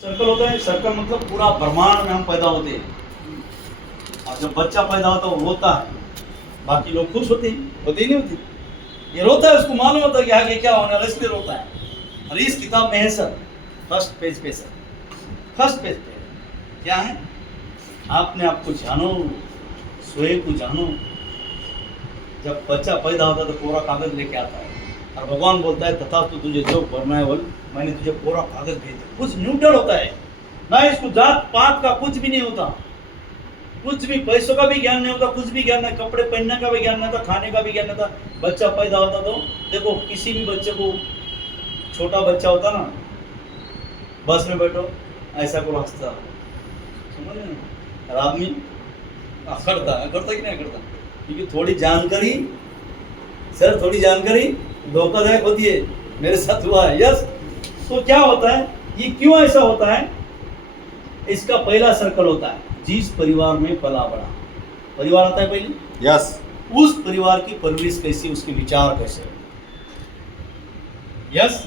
Circle होता है। Circle मतलब पूरा ब्रह्मांड में हम पैदा होते हैं, और जब बच्चा पैदा होता है वो रोता है, बाकी लोग खुश होते हैं, होते ही नहीं होते। ये रोता है, उसको मालूम होता है कि आगे क्या होने वाला है, इसलिए रोता है। और इस किताब में है सर, फर्स्ट पेज पे सर, फर्स्ट पेज पे क्या है, आपने आपको जानो, स्वयं को जानो। जब बच्चा पैदा होता है तो पूरा कागज लेके आता है, और भगवान बोलता है तथा तो तुझे जो करना है बोल, मैंने तुझे पूरा कागज भेज दिया। कुछ न्यूट्रल होता है ना, इसको जात पात का कुछ भी नहीं होता, कुछ भी पैसों का भी ज्ञान नहीं होता, कुछ भी ज्ञान नहीं, कपड़े पहनने का भी ज्ञान नहीं था, खाने का भी ज्ञान नहीं था। बच्चा पैदा होता तो देखो, किसी भी बच्चे को, छोटा बच्चा होता ना, बस में बैठो ऐसा को हंसता, समझ रहे ना, और आदमी करता कि नहीं करता, क्योंकि थोड़ी जानकारी सर, थोड़ी जानकारी धोखादायक होती है, मेरे साथ हुआ है। यस, तो क्या होता है, ये क्यों ऐसा होता है, इसका पहला सर्कल होता है, जिस परिवार में पला बड़ा परिवार आता है पहले, यस, उस परिवार की परवरिश कैसी, उसके विचार कैसे, यस,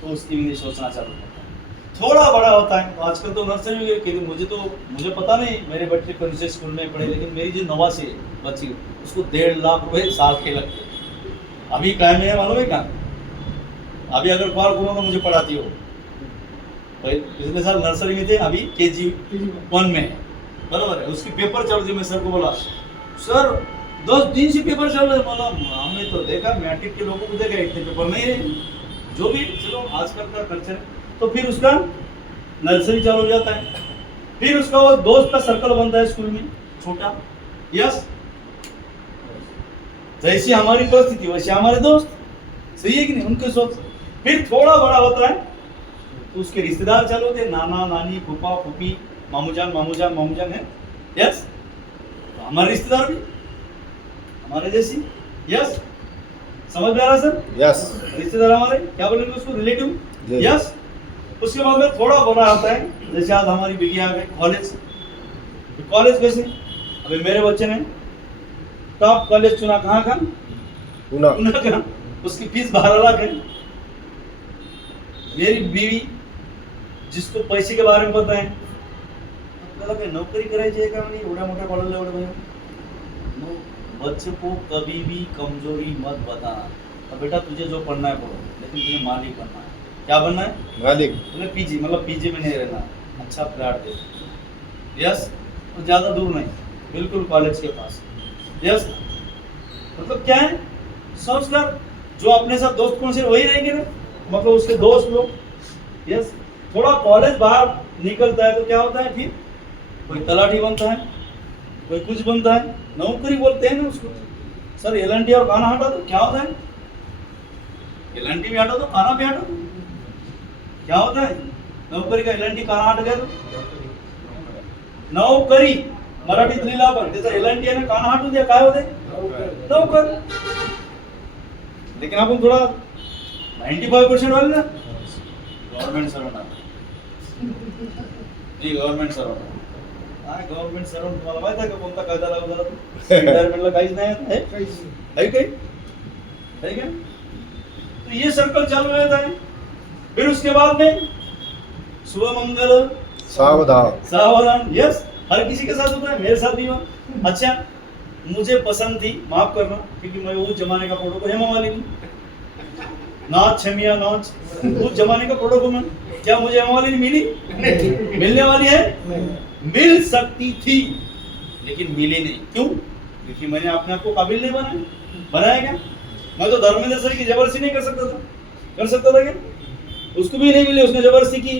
तो उसकी भी सोचना चालू होता है। थोड़ा बड़ा होता है तो आजकल तो नर्सरी में कि मुझे पता नहीं, मेरे बच्चे कौन से स्कूल में पढ़े, लेकिन मेरी जो नवासी है बच्ची, उसको 1.5 लाख रुपए साल के लगते। अभी क्या में है मालूम है क्या, अभी अगर कॉल करो तो मुझे पढ़ाती हो, पिछले साल नर्सरी में थे, अभी KG1 में है, बराबर है। उसकी पेपर चल रही, मैं सर को बोला सर 10 दिन से पेपर चल रहे, बोला हमने तो देखा मैट्रिक के लोगों को देखा, इतने पेपर नहीं है, जो भी चलो आजकल का कल्चर है। तो फिर उसका नर्सरी चालू हो जाता है, फिर उसका वो दोस्त का सर्कल बनता है स्कूल में छोटा, यस, जैसी हमारी परिस्थिति वैसे हमारे दोस्त, सही है कि नहीं, उनके सोच। फिर थोड़ा बड़ा होता है तो उसके रिश्तेदार चालू होते हैं, नाना नानी, फूफा फूफी, मामूजान है, यस, तो हमारे रिश्तेदार भी हमारे जैसी, यस, समझ में आ रहा सर, यस, रिश्तेदार हमारे क्या बोलेंगे उसको, रिलेटिव, यस। उसके बाद में थोड़ा बड़ा आता है, जैसे आज हमारी बिटिया आ गई कॉलेज, कॉलेज कैसे, अभी मेरे बच्चे ने टॉप कॉलेज चुना, कहाँ का, का, उसकी फीस 12 लाख है। मेरी बीवी, जिसको पैसे के बारे में पता है, आपल्याला नौकरी करायची आहे का नाही, एवढ्या मोठ्या कॉलेजला एवढं भैया, बच्चे को कभी भी कमजोरी मत बताना, तो बेटा तुझे जो पढ़ना है पढ़ो, लेकिन तुझे मालिक बनना है। क्या बनना है, मालिक, मतलब पीजी, मतलब पीजी में नहीं रहना, अच्छा फ्लैट दे, यस, तो ज़्यादा दूर नहीं, बिल्कुल कॉलेज के पास, यस। मतलब क्या है, सोच कर, जो अपने साथ दोस्त कौन से वही रहेंगे ना, मतलब उसके दोस्त लोग, यस। थोड़ा कॉलेज बाहर निकलता है तो क्या होता है, फिर कोई तलाठी बनता है, कोई कुछ बनता है, नौकरी बोलते हैं ना उसको। सर LNT और खाना हटा दो, क्या होता है, LNT भी हटा दो, खाना भी हटा दो, क्या होता है नौकरी का, LNT खाना हट गया तो नौकरी, मराठीत लिहिला पण त्याचा LNT आहे ना, खाना हटून द्या, काय होते, नौकर। लेकिन आपण थोड़ा 95% वाले ना गवर्नमेंट सर्वंट, नाही गवर्नमेंट सर्वंट, काय गवर्नमेंट सर्वंट, तुम्हाला माहिती आहे का कोणता कायदा लागू झाला, रिटायरमेंटला काहीच नाही आहे काही, है क्या, तो ये सर्कल चालू रहता है। फिर उसके बाद में शुभ मंगल सावधान, यस, हर किसी के साथ होता है, मेरे साथ भी हुआ। अच्छा, मुझे पसंद थी, माफ करना, क्योंकि मैं उस जमाने का फोटो को, हेमा मालिनी, नाच छमिया नाच, उस जमाने का फोटो को मैं, क्या मुझे हेमा मालिनी मिली, मिलने वाली है, मिल सकती थी लेकिन मिली नहीं, क्यों, क्योंकि मैंने अपने आप को काबिल नहीं बनाया क्या, मैं तो धर्मेंद्र सर की जबरदस्ती नहीं कर सकता था, कर सकता था क्या, उसको भी नहीं मिली, उसने जबरदस्ती की,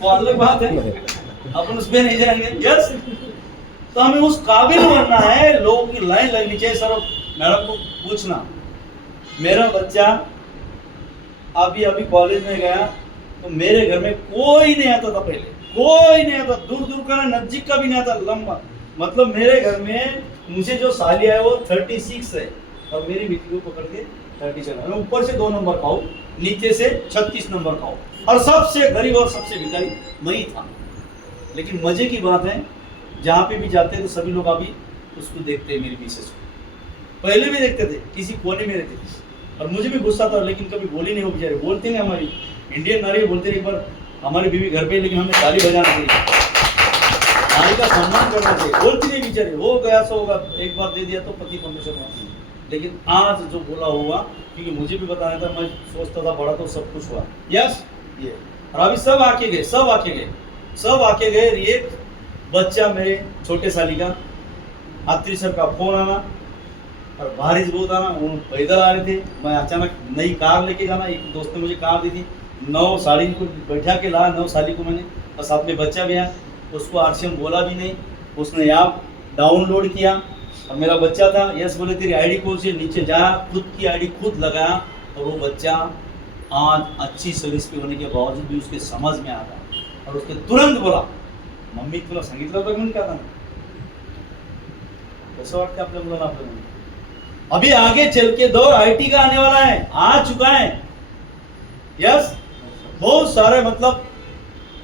वो अलग बात है, अपन उस पे नहीं जाएंगे, यस। तो हमें उस काबिल बनना है, लोगों की लाइन लगनी चाहिए। सर मैडम को पूछना, मेरा बच्चा अभी अभी कॉलेज में गया तो मेरे घर में कोई नहीं आता था, पहले कोई नहीं आता, दूर दूर का नजदीक का भी नहीं आता, लंबा, मतलब मेरे घर में मुझे जो सालिया है वो 36 है, और मेरी बेटी को पकड़ के 30 चला, मैं ऊपर से 2 नंबर का हूँ, नीचे से 36 नंबर का हूँ, और सबसे गरीब और सबसे भिखारी मैं ही था। लेकिन मजे की बात है, जहाँ पे भी जाते हैं तो सभी लोग अभी उसको देखते हैं, मेरी मिसेस को, पहले भी देखते थे, किसी कोने में रहते थे, और मुझे भी गुस्सा था, लेकिन कभी बोली नहीं, वो बेचारे बोलते नहीं, हमारी इंडियन नारी बोलते, एक बार हमारी बीवी घर पे, लेकिन हमें ताली बजाना चाहिए, नारी का सम्मान करना चाहिए। बोलती नहीं बेचारी, हो गया सो होगा, एक बार दे दिया तो पति परमेश्वर मानती। लेकिन आज जो बोला हुआ, क्योंकि मुझे भी बताया था, मैं सोचता था बड़ा तो सब कुछ हुआ। यस, ये और अभी सब आके गए, सब आके गए। एक बच्चा मेरे छोटे साली का आत्री सर का फोन आना और बारिश बहुत आना, वो पैदल आ रहे थे। मैं अचानक नई कार लेके जाना, एक दोस्त ने मुझे कार दी थी, 9 साली को बैठा के लाया, 9 साली को मैंने, और साथ में बच्चा भी आया। उसको आरसीएम बोला भी नहीं, उसने ऐप डाउनलोड किया और मेरा बच्चा था। यस बोले तेरी आईडी कौन सी, नीचे जा, खुद की आईडी खुद लगाया, और वो बच्चा आज अच्छी सर्विस पे होने के बावजूद भी उसके समझ में आता, और उसके तुरंत बोला मम्मी तुला सांगितलं होतं म्हणून क्या था। कसं वाटतं आपल्या मुलांना आपल्याला? अभी आगे चल के दौर आईटी का आने वाला है, आ चुका है। यस, बहुत सारे मतलब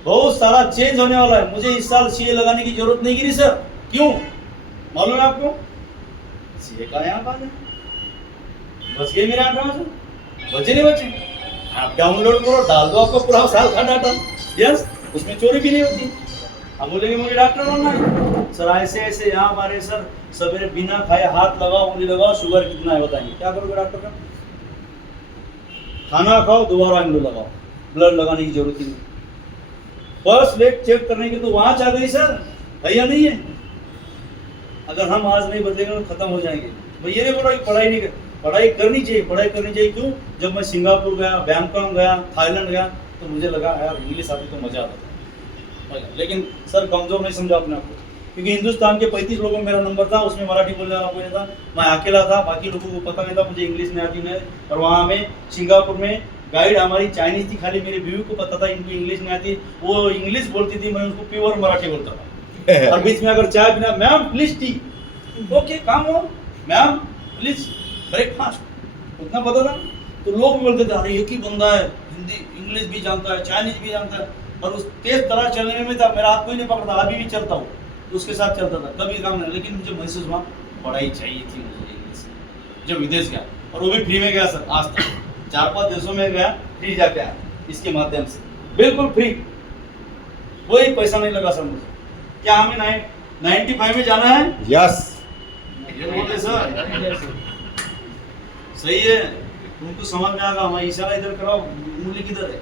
बहुत सारा चेंज होने वाला है। मुझे इस साल सीए लगाने की जरूरत नहीं गिरी सर। क्यों मालूम है आपको? सीए का यहाँ बात है, बच गए मेरे 8 माह, बचे नहीं बचे, आप डाउनलोड करो, डाल दो आपको पूरा साल का डाटा। यस, उसमें चोरी भी नहीं होती। अब बोलेंगे मुझे डॉक्टर बनना है सर, ऐसे ऐसे यहाँ हमारे सर सवेरे बिना खाए हाथ लगाओ, उंगली लगाओ, शुगर कितना है बताइए, क्या करोगे डॉक्टर का? खाना खाओ, दोबारा इंडो लगाओ, ब्लड लगाने की जरूरत ही नहीं। पर्स लेट चेक करने की तो वहां आ गई सर, है या नहीं है? अगर हम आज नहीं बदलेंगे तो खत्म हो जाएंगे। भैया ने बोला पढ़ाई नहीं कर, पढ़ाई करनी चाहिए। क्यों? जब मैं सिंगापुर गया, बैंकॉक गया, थाईलैंड गया, तो मुझे लगा यार इंग्लिश आती तो मजा आता था। लेकिन सर कमजोर नहीं समझा अपने आपको, क्योंकि हिंदुस्तान के 35 लोगों में मेरा नंबर था, उसमें मराठी बोलने वाला कोई नहीं था, मैं अकेला था, बाकी लोगों को पता नहीं था मुझे इंग्लिश नहीं आती नहीं। और वहाँ में सिंगापुर में गाइड हमारी चाइनीज थी, खाली मेरी बीवी को पता था इनको इंग्लिश नहीं आती, वो इंग्लिश बोलती थी, मैं उनको प्योर मराठी बोलता था। और बीच में अगर चाय पीना, मैम प्लीज टी, ओके काम हो, मैम प्लीज ब्रेकफास्ट, उतना पता था। तो लोग भी बोलते थे अरे एक ही बंदा है, हिंदी इंग्लिश भी जानता है, चाइनीज भी जानता है, और उस तेज तरह चलने में था, मेरा हाथ कोई नहीं पकड़ता, अभी भी चलता हूँ तो उसके साथ चलता था, कभी काम नहीं। लेकिन मुझे महसूस हुआ पढ़ाई चाहिए थी मुझे इंग्लिश, जब विदेश गया, और वो भी फ्री में गया सर। आज तक 4-5 देशों में गया, फ्री जाके आया इसके माध्यम से, बिल्कुल फ्री, कोई पैसा नहीं लगा सर मुझे। क्या हमें 95 में जाना है? यस, बोलते सर सही है, तुमको समझ में आएगा। हमारा इशारा इधर कराओ, उंगली किधर है?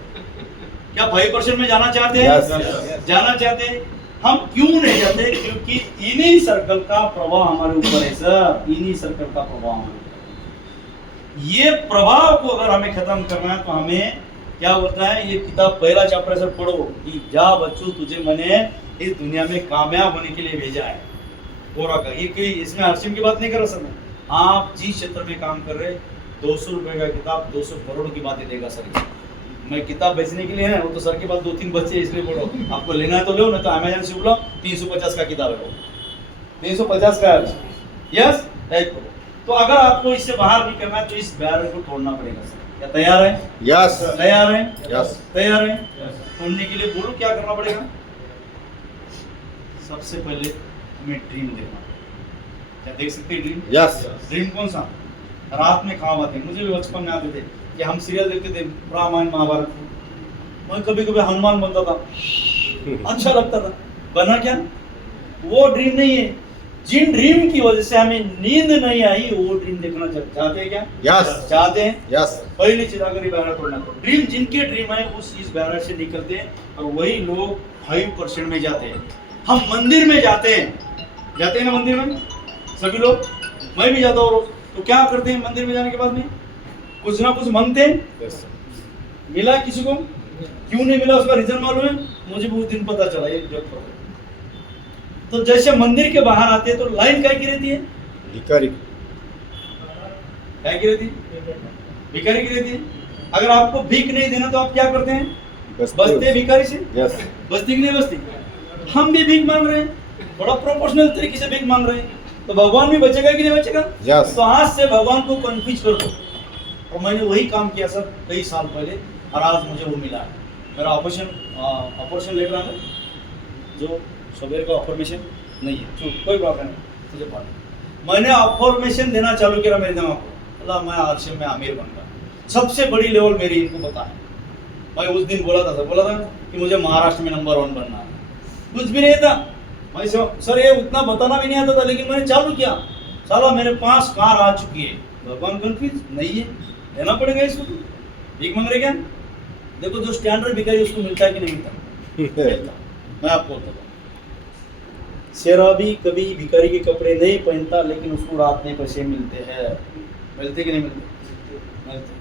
क्या 5% में जाना चाहते हैं? Yes. जाना चाहते हैं। हम क्यों नहीं जाते? क्योंकि इन्हीं सर्कल का प्रभाव हमारे ऊपर है सर, इन्हीं सर्कल का प्रभाव हमारे ऊपर। ये प्रभाव को अगर हमें खत्म करना है तो हमें क्या होता है, ये किताब पहला चैप्टर सर पढ़ो कि जा बच्चों तुझे मैंने इस दुनिया में कामयाब होने के लिए भेजा है। पूरा का ये कोई इसमें हर्षिम की बात नहीं कर रहा सर मैं। आप जिस क्षेत्र में काम कर रहे, 200 रुपए का किताब 200 करोड़ की बातें देगा सर। मैं किताब बेचने के लिए है, वो तो सर के पास 2-3 बच्चे इसलिए बोलो, आपको लेना है तो लो, नहीं तो अमेजन से बोलो, 350 का किताब है वो, 350 का है। यस, तो अगर आपको इससे बाहर नहीं करना है तो इस बैरियर को तोड़ना पड़ेगा सर। क्या तैयार है? यस, तैयार है? यस, तैयार है? तोड़ने के लिए बोलो क्या करना पड़ेगा। सबसे पहले हमें ड्रीम देखना। क्या देख सकते हैं ड्रीम? यस, ड्रीम कौन सा? रात में ख्वाब आते, मुझे भी बचपन में आते थे कि हम सीरियल देखते थे, रामायण महाभारत, मैं कभी कभी हनुमान बनता था, अच्छा लगता था। बना क्या? वो ड्रीम नहीं है। जिन ड्रीम की वजह से हमें नींद नहीं आई, वो ड्रीम देखना चाहते हैं क्या? यस, चाहते हैं। यस, पहली चीज अगर ये बैरियर तोड़ना तो ड्रीम, जिनके ड्रीम है उस इस बैरियर से निकलते हैं, और वही लोग 5% में जाते हैं। हम मंदिर में जाते हैं ना, मंदिर में सभी लोग, मैं भी जाता हूँ रोज। तो क्या करते हैं मंदिर में जाने के बाद में? कुछ ना कुछ मांगते हैं। मिला किसी को? क्यों नहीं मिला उसका रीजन मालूम है? मुझे बहुत दिन पता चला ये जब। तो जैसे मंदिर के बाहर आते हैं तो लाइन क्या की रहती है? भिखारी, क्या की रहती है? भिखारी की रहती है। अगर आपको भीख नहीं देना तो आप क्या करते हैं? बसते भिखारी से। यस, बस्ती की नहीं बस्ती? हम भी भीख मांग रहे हैं, थोड़ा प्रोपोर्शनल तरीके से भीख मांग रहे हैं, तो भगवान भी बचेगा कि नहीं बचेगा? यस। तो आज से भगवान को कंफ्यूज कर दो। और मैंने वही काम किया सर कई साल पहले, और आज मुझे वो मिला है। मेरा ऑपरेशन लेटर है, जो सवेरे का ऑफर्मेशन नहीं है, तो कोई प्रॉब्लम नहीं, तुझे पढ़। मैंने ऑफर्मेशन देना चालू किया मेरे दिमाग को, अल्लाह मैं आज से मैं अमीर बनूंगा, सबसे बड़ी लेवल मेरी इनको पता है। मैं उस दिन बोला था सर, बोला था कि मुझे महाराष्ट्र में नंबर 1 बनना है, कुछ भी नहीं था। मैं सर ये उतना बताना भी नहीं आता था, लेकिन मैंने चालू किया, साला मेरे 5 कार आ चुकी है। भगवान कंफ्यूज नहीं है, लेना पड़ेगा इसको, तो भीख मांग रहे क्या? देखो जो स्टैंडर्ड भिखारी उसको मिलता है कि नहीं मिलता? मिलता। मैं आपको बताता हूँ, शराबी कभी भिखारी के कपड़े नहीं पहनता, लेकिन उसको रात में पैसे मिलते हैं। मिलते कि नहीं मिलते? मिलते।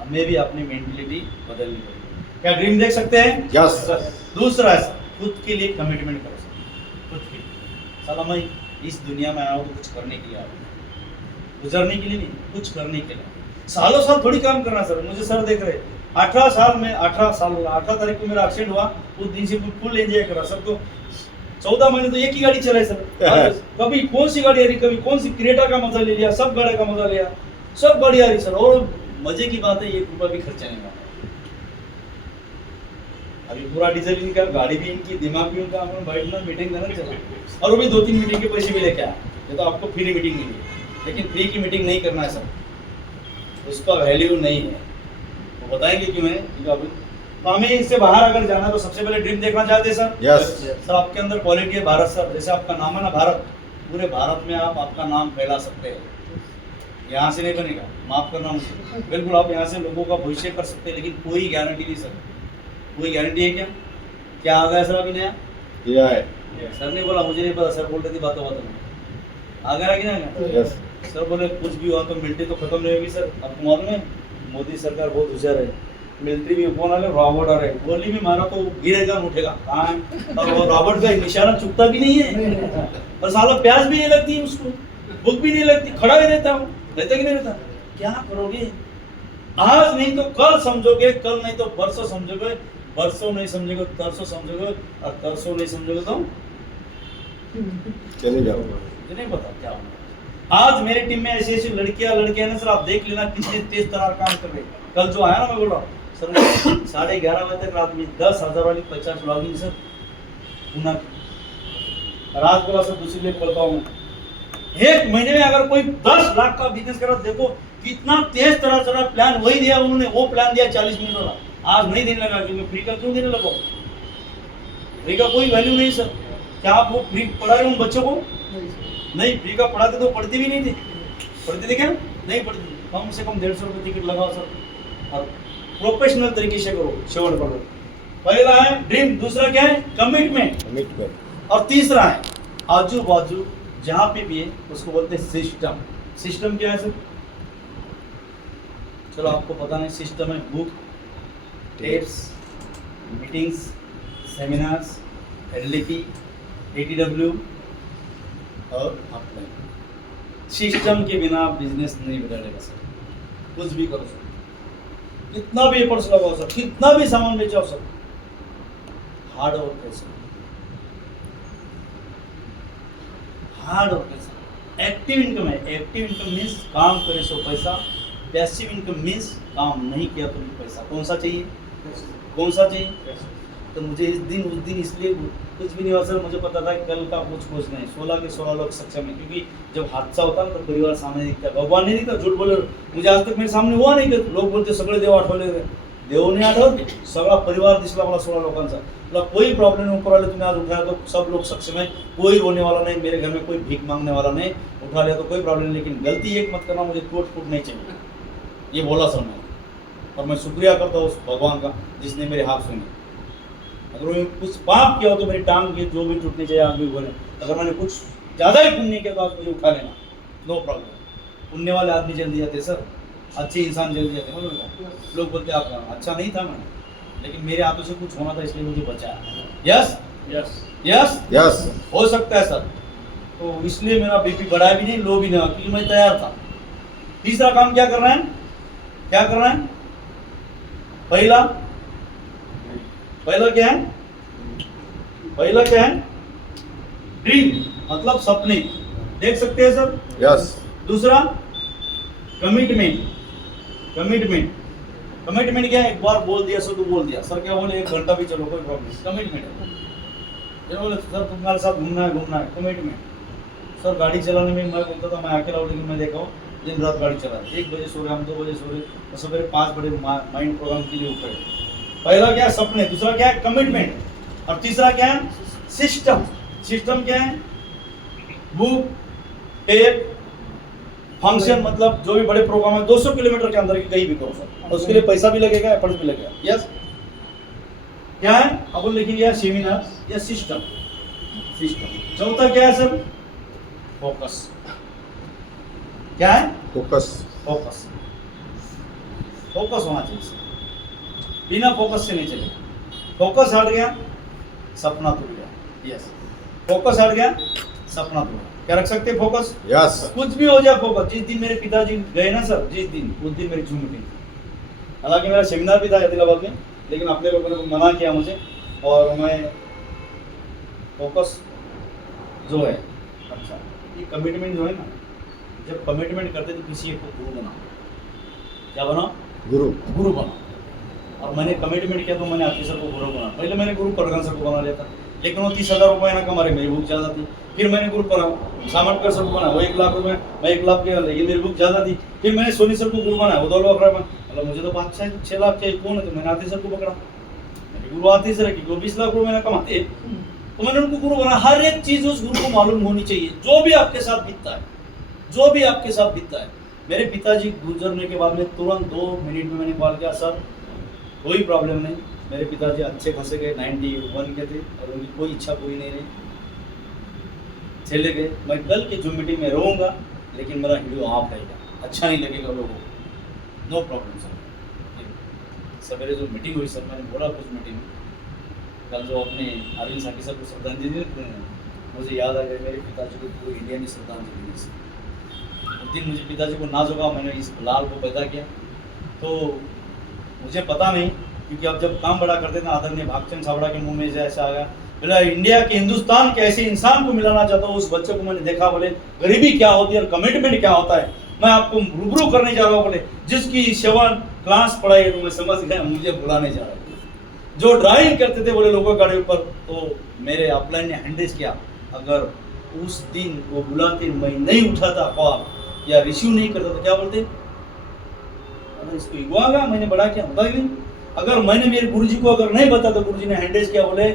हमें भी अपनी मेंटलिटी बदलनी पड़ेगी। क्या ड्रीम देख सकते हैं? यस। दूसरा है खुद के लिए कमिटमेंट करो सर, खुद के लिए। साला मैं इस दुनिया में आया हूँ तो कुछ करने के लिए आया हूँ, गुजरने के लिए नहीं, कुछ करने के लिए। सालों साल थोड़ी काम करना सर। मुझे सर देख रहे 18 साल में 18 तारीख को मेरा एक्सीडेंट हुआ, उस दिन से फुल एंजॉय करा सर। तो 14 महीने तो एक ही गाड़ी चलाई सर। कभी कौन सी गाड़ी आ रही, कभी कौन सी क्रेटा का मजा ले लिया, सब गाड़ी का मजा लिया, सब गाड़ी आ रही सर। और मजे की बात है, 1 रुपया भी खर्चा नहीं हुआ। अभी पूरा डीजल इनका, गाड़ी भी इनकी, दिमाग भी उनका, अपन बैठना मीटिंग करना चला। और वो भी 2-3 मीटिंग के पैसे भी लेके आया। ये तो आपको फ्री मीटिंग मिली, लेकिन फ्री की मीटिंग नहीं करना है सर, उसका वैल्यू नहीं है। वो बताएंगे क्यों है, क्योंकि अभी तो हमें इससे बाहर अगर जाना है तो सबसे पहले ड्रीम देखना चाहते हैं सर। यस। सर आपके अंदर क्वालिटी है भारत सर, जैसे आपका नाम है ना भारत, पूरे भारत में आप आपका नाम फैला सकते हैं। यहाँ से नहीं बनेगा, माफ करना मुझे, बिल्कुल आप यहाँ से लोगों का भविष्य कर सकते हैं, लेकिन कोई गारंटी नहीं सर। कोई गारंटी है क्या? क्या आ गया सर अभी नया? ये है। सर ने बोला, मुझे नहीं पता, सर बोल रहे थे बातों बातों में। आ गया कि नहीं? यस। सर बोले कुछ भी हुआ तो मिलिट्री तो खत्म नहीं होगी सर। आपको मालूम है मोदी सरकार बहुत होशियार है, मिलिट्री में कौन आ रहे, रॉबर्ट आ रहे, गोली भी मारा तो गिरेगा उठेगा कहाँ है। और वो रॉबर्ट का निशाना चुकता भी नहीं है, और साला प्यास भी नहीं लगती उसको, भूख भी नहीं लगती, खड़ा भी रहता हूँ, रहता कि नहीं रहता? क्या करोगे? आज नहीं तो कल समझोगे, कल नहीं तो परसों समझोगे, परसों नहीं समझोगे तरसों समझोगे, और तरसों नहीं समझोगे तो चले जाओ। मुझे नहीं पता क्या होगा। आज मेरी टीम में ऐसी ऐसी लड़कियां ना सर, आप देख लेना कितने तेज तरार काम कर रहे हैं। कल जो आया ना, मैं बोल रहा हूँ सर, 11:30 बजे तक रात में 10,000 वाली 50 लॉगिंग सर, पुणे रात को सर। दूसरी लिए बोलता हूँ, 1 महीने में अगर कोई 10 लाख का बिजनेस करा, देखो कितना तेज तरह से प्लान वही दिया उन्होंने, वो प्लान दिया 40 मिनट वाला, आज नहीं देने लगा। क्योंकि फ्री का क्यों देने लगा? फ्री का कोई वैल्यू नहीं सर। क्या आप वो फ्री पढ़ा रहे उन बच्चों को? नहीं, फ्री का पढ़ाते तो पढ़ते भी नहीं थे। पढ़ते थे क्या? नहीं पढ़ते। कम से कम 150 रुपये टिकट लगाओ सर, और प्रोफेशनल तरीके से करो, शेवट पढ़ो। पहला है ड्रीम, दूसरा क्या है? कमिटमेंट, और तीसरा है आजू बाजू जहाँ पे भी है उसको बोलते हैं सिस्टम। सिस्टम क्या है सर? चलो आपको पता नहीं, सिस्टम है book, tapes, meetings, seminars, LDP, ATW और अपलाइन। सिस्टम के बिना बिजनेस नहीं बढ़ेगा सर। कुछ भी करो सर, कितना भी एफर्ट्स लगाओ सर, कितना भी सामान बेचो सर, हार्ड वर्क है सर, हार्ड वर्क है सर। एक्टिव इनकम है, एक्टिव इनकम मीन्स काम करे सो पैसा, पैसिव इनकम मीन्स काम नहीं किया तो भी पैसा। कौन सा चाहिए? कौन सा चाहिए? तो मुझे इस दिन उस दिन इसलिए कुछ भी नहीं हुआ सर। मुझे पता था कि कल का कुछ नहीं, 16 के 16 लोग सक्षम है, क्योंकि जब हादसा होता ना तो परिवार सामने दिखता है, भगवान नहीं दिखता। झूठ बोले, मुझे आज तक मेरे सामने हुआ नाही, की लोक बोलते सगळे देव आठवले, देव नहीं आठवत, सगळा परिवार दिसला मला 16 लोकांचा। मतलब कोई प्रॉब्लम नहीं, ऊपर वाले तुम्हें आज उठाया तो सब लोग सक्षम है, कोई रोने वाला नहीं, मेरे घर में कोई भीख मांगने वाला नहीं, उठा लिया तो कोई प्रॉब्लम नहीं। लेकिन गलती एक मत करना, मुझे टूट फूट नहीं चाहिए, ये बोला सर मैंने। और मैं शुक्रिया करता हूँ उस भगवान का जिसने मेरे हाथ सुने। अगर मैंने कुछ पाप किया हो तो मेरी टांग के जो भी टूटनी चाहिए आज भी बोले। अगर मैंने कुछ ज़्यादा ही पुण्य किया तो आज मुझे उठा लेना, नो प्रॉब्लम। पुण्य वाले आदमी जल्दी जाते सर, अच्छे इंसान जल्दी जाते हैं। लोग बोलते आप अच्छा नहीं था मैं, लेकिन मेरे हाथों से कुछ होना था इसलिए मुझे बचाया। Yes yes yes yes. हो सकता है सर। तो इसलिए मेरा बीपी बढ़ा भी नहीं, लो भी नहीं, क्योंकि मैं तैयार था। तीसरा काम क्या करना है? क्या करना है? पहला क्या है? पहला क्या है? ड्रीम, मतलब सपने देख सकते हैं सर। यस। दूसरा कमिटमेंट। कमिटमेंट क्या है? एक बार बोल दिया सर तो बोल दिया। सर क्या बोले, 1 घंटा भी चलो कोई प्रॉब्लम, कमिटमेंट है। ये बोले सर तुम्हारे साथ घूमना है, कमिटमेंट। सर गाड़ी चलाने में मैं बोलता था मैं अकेला हूँ, लेकिन मैं देखा हूँ दिन रात गाड़ी चला रहे, 1 बजे सो रहे हम, 2 बजे सो रहे, और सवेरे 5 बजे माइंड प्रोग्राम के लिए उठे। पहला क्या है? सपने। दूसरा क्या है? कमिटमेंट। और तीसरा क्या है? सिस्टम। सिस्टम क्या है? बुक, टेप, फंक्शन, मतलब जो भी बड़े प्रोग्राम है 200 किलोमीटर के अंदर की कहीं भी करो सर, और उसके लिए पैसा भी लगेगा, एफर्ट भी लगेगा। यस, क्या है? अब लिखिए सेमिनार या सिस्टम। सिस्टम। चौथा क्या है सर? फोकस। क्या है? फोकस। फोकस। फोकस होना चाहिए सर, बिना फोकस से नहीं चलेगा। फोकस हट गया, सपना टूट गया। यस, फोकस हट गया, सपना टूट गया। क्या रख सकते हैं? फोकस। यस। कुछ भी हो जाए फोकस। जिस दिन मेरे पिताजी गए ना सर, जिस दिन, उस दिन मेरी झूम मीटिंग। हालांकि मेरा सेमिनार भी था हैदराबाद में, लेकिन अपने लोगों ने मना किया मुझे, और मैं फोकस जो है, अच्छा ये कमिटमेंट जो है ना, जब कमिटमेंट करते तो किसी एक को गुरु बनाओ। क्या बनाओ? गुरु। गुरु बनाओ। और मैंने कमिटमेंट किया तो मैंने आतिश सर को गुरु बना। पहले मैंने गुरु परगन सर को बना लिया था, लेकिन वो 30,000 रुपये ना कमा रहे, मेरी बुक ज़्यादा थी। फिर मैंने गुरु पर सामटकर सर को बना, वो 1 लाख रुपये, मैं 1 लाख के, लेकिन मेरी बुक ज़्यादा थी। फिर मैंने सोनी सर को गुरु बनाया, वो 2 लाख रुपये। मतलब मुझे तो 5-6 लाख चाहिए, कौन है? तो मैंने आतिश सर को पकड़ा। मेरी गुरु आतिश सर की, वो 20 लाख रुपये मैंने कमाते हैं, तो मैंने उनको गुरु बना। हर एक चीज़ उस गुरु को मालूम होनी चाहिए, जो भी आपके साथ बीतता है, जो भी आपके साथ बीतता है। मेरे पिताजी गुजरने के बाद में तुरंत 2 मिनट में मैंने कॉल किया, सर कोई प्रॉब्लम नहीं। मेरे पिताजी अच्छे खासे गए, 91 के थे, और उनकी कोई इच्छा कोई नहीं रही, चले गए। मैं कल की जूम मीटिंग में रहूँगा, लेकिन मेरा वीडियो ऑफ रहेगा, अच्छा नहीं लगेगा लोगों को। No problem sir. सवेरे जो मीटिंग हुई सर, मैंने बोला कुछ मीटिंग में, कल जो अपने अरविंद साकी सर को श्रद्धांजलि दी, मुझे याद आ गया मेरे पिताजी को पूरी इंडिया ने श्रद्धांजलि दी। उस दिन मुझे पिताजी को नाज होगा, मैंने इस लाल को पैदा किया, तो मुझे पता नहीं, क्योंकि अब जब काम बड़ा करते थे, आदरणीय भागचंद छाबड़ा के मुंह में जैसा आ गया, बोला इंडिया के, हिंदुस्तान के ऐसे इंसान को मिलाना चाहता हूँ। उस बच्चे को मैंने देखा, बोले गरीबी क्या होती है और कमिटमेंट क्या होता है, मैं आपको रूबरू करने जा रहा हूँ। बोले जिसकी 7 क्लास पढ़ाई है, तो मैं समझ गया मुझे बुलाने जा रहा हूँ। जो ड्राइंग करते थे बोले लोगों गाड़ी ऊपर, तो मेरे अपलाइन ने हैंडल किया। अगर उस दिन वो बुलाते, मैं नहीं उठाता कॉल या रिसीव नहीं करता, तो क्या बोलते? अगर इसको ईगो आ गया, मैंने बड़ा किया, बता नहीं। अगर मैंने मेरे गुरुजी को अगर नहीं बता, तो गुरुजी ने हैंडल किया, बोले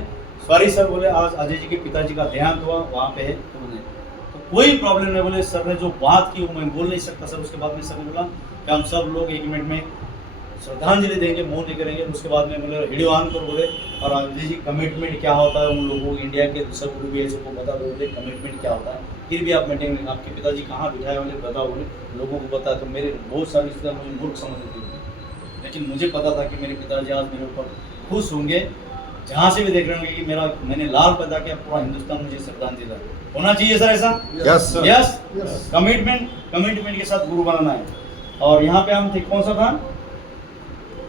सॉरी सर, बोले आज अजय जी के पिताजी का देहांत हुआ, वहाँ पे है, तो कोई प्रॉब्लम नहीं। बोले सर ने जो बात की वो मैं बोल नहीं सकता सर। उसके बाद में सर ने बोला कि हम सब लोग 1 मिनट में श्रद्धांजलि देंगे, मौन नहीं करेंगे। उसके बाद में बोले वीडियो ऑन कर, बोले और अजय जी कमिटमेंट क्या होता है उन लोगों को, इंडिया के दूसरे गुरु भी ऐसे को बता दो, बोले कमिटमेंट क्या होता है। फिर भी आप मीटिंग में आपके पिताजी कहाँ बिठाए, बोले बताओ, बोले लोगों को पता। तो मेरे बहुत सारे रिश्तेदार मुझे मूर्ख समझते थे, लेकिन मुझे पता था कि मेरे पिताजी आज मेरे ऊपर खुश होंगे, जहाँ से भी देख रहे होंगे कि मैंने लाल पैदा किया, पूरा हिंदुस्तान मुझे श्रद्धांजलि देता है। होना चाहिए सर ऐसा। यस यस, कमिटमेंट के साथ गुरु बनाना है। और यहाँ पे हम थे, कौन सा था?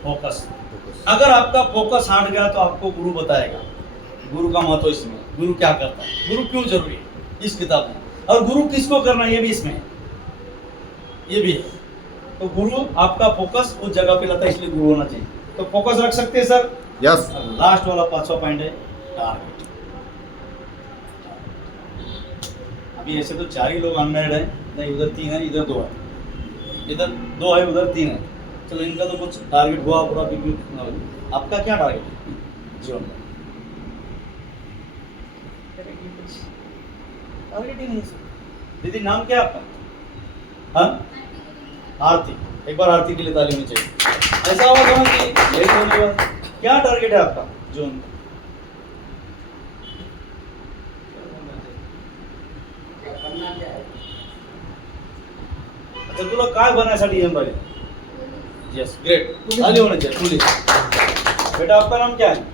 फोकस। अगर आपका फोकस हट गया तो आपको गुरु बताएगा। गुरु का महत्व इसमें, गुरु क्या करता है, गुरु क्यों जरूरी है इस किताब में, और गुरु किसको करना है ये भी इसमें है, ये भी है। तो गुरु आपका फोकस उस जगह पे लाता है, इसलिए गुरु होना चाहिए। तो फोकस रख सकते हैं सर। यस। लास्ट वाला 5वां पॉइंट है टारगेट। अभी ऐसे तो 4 ही लोग अनमेरिड है, नहीं उधर 3 है, इधर 2 है, इधर 2 है, उधर 3 है। चलो इनका तो कुछ टारगेट हुआ पूरा। आपका क्या टारगेट है जीवन में? टारगेट ही नहीं सर। दीदी नाम क्या है आपका? हाँ, आरती। एक बार आरती के लिए ताली होनी चाहिए। ऐसा हुआ कहाँ कि यही होने वाला। क्या टारगेट है आपका जीवन में? अच्छा तुला काय बनायसाठी एम पाहिजे? यस, ग्रेट, ताली होनी चाहिए पुलिस। बेटा आपका नाम क्या है?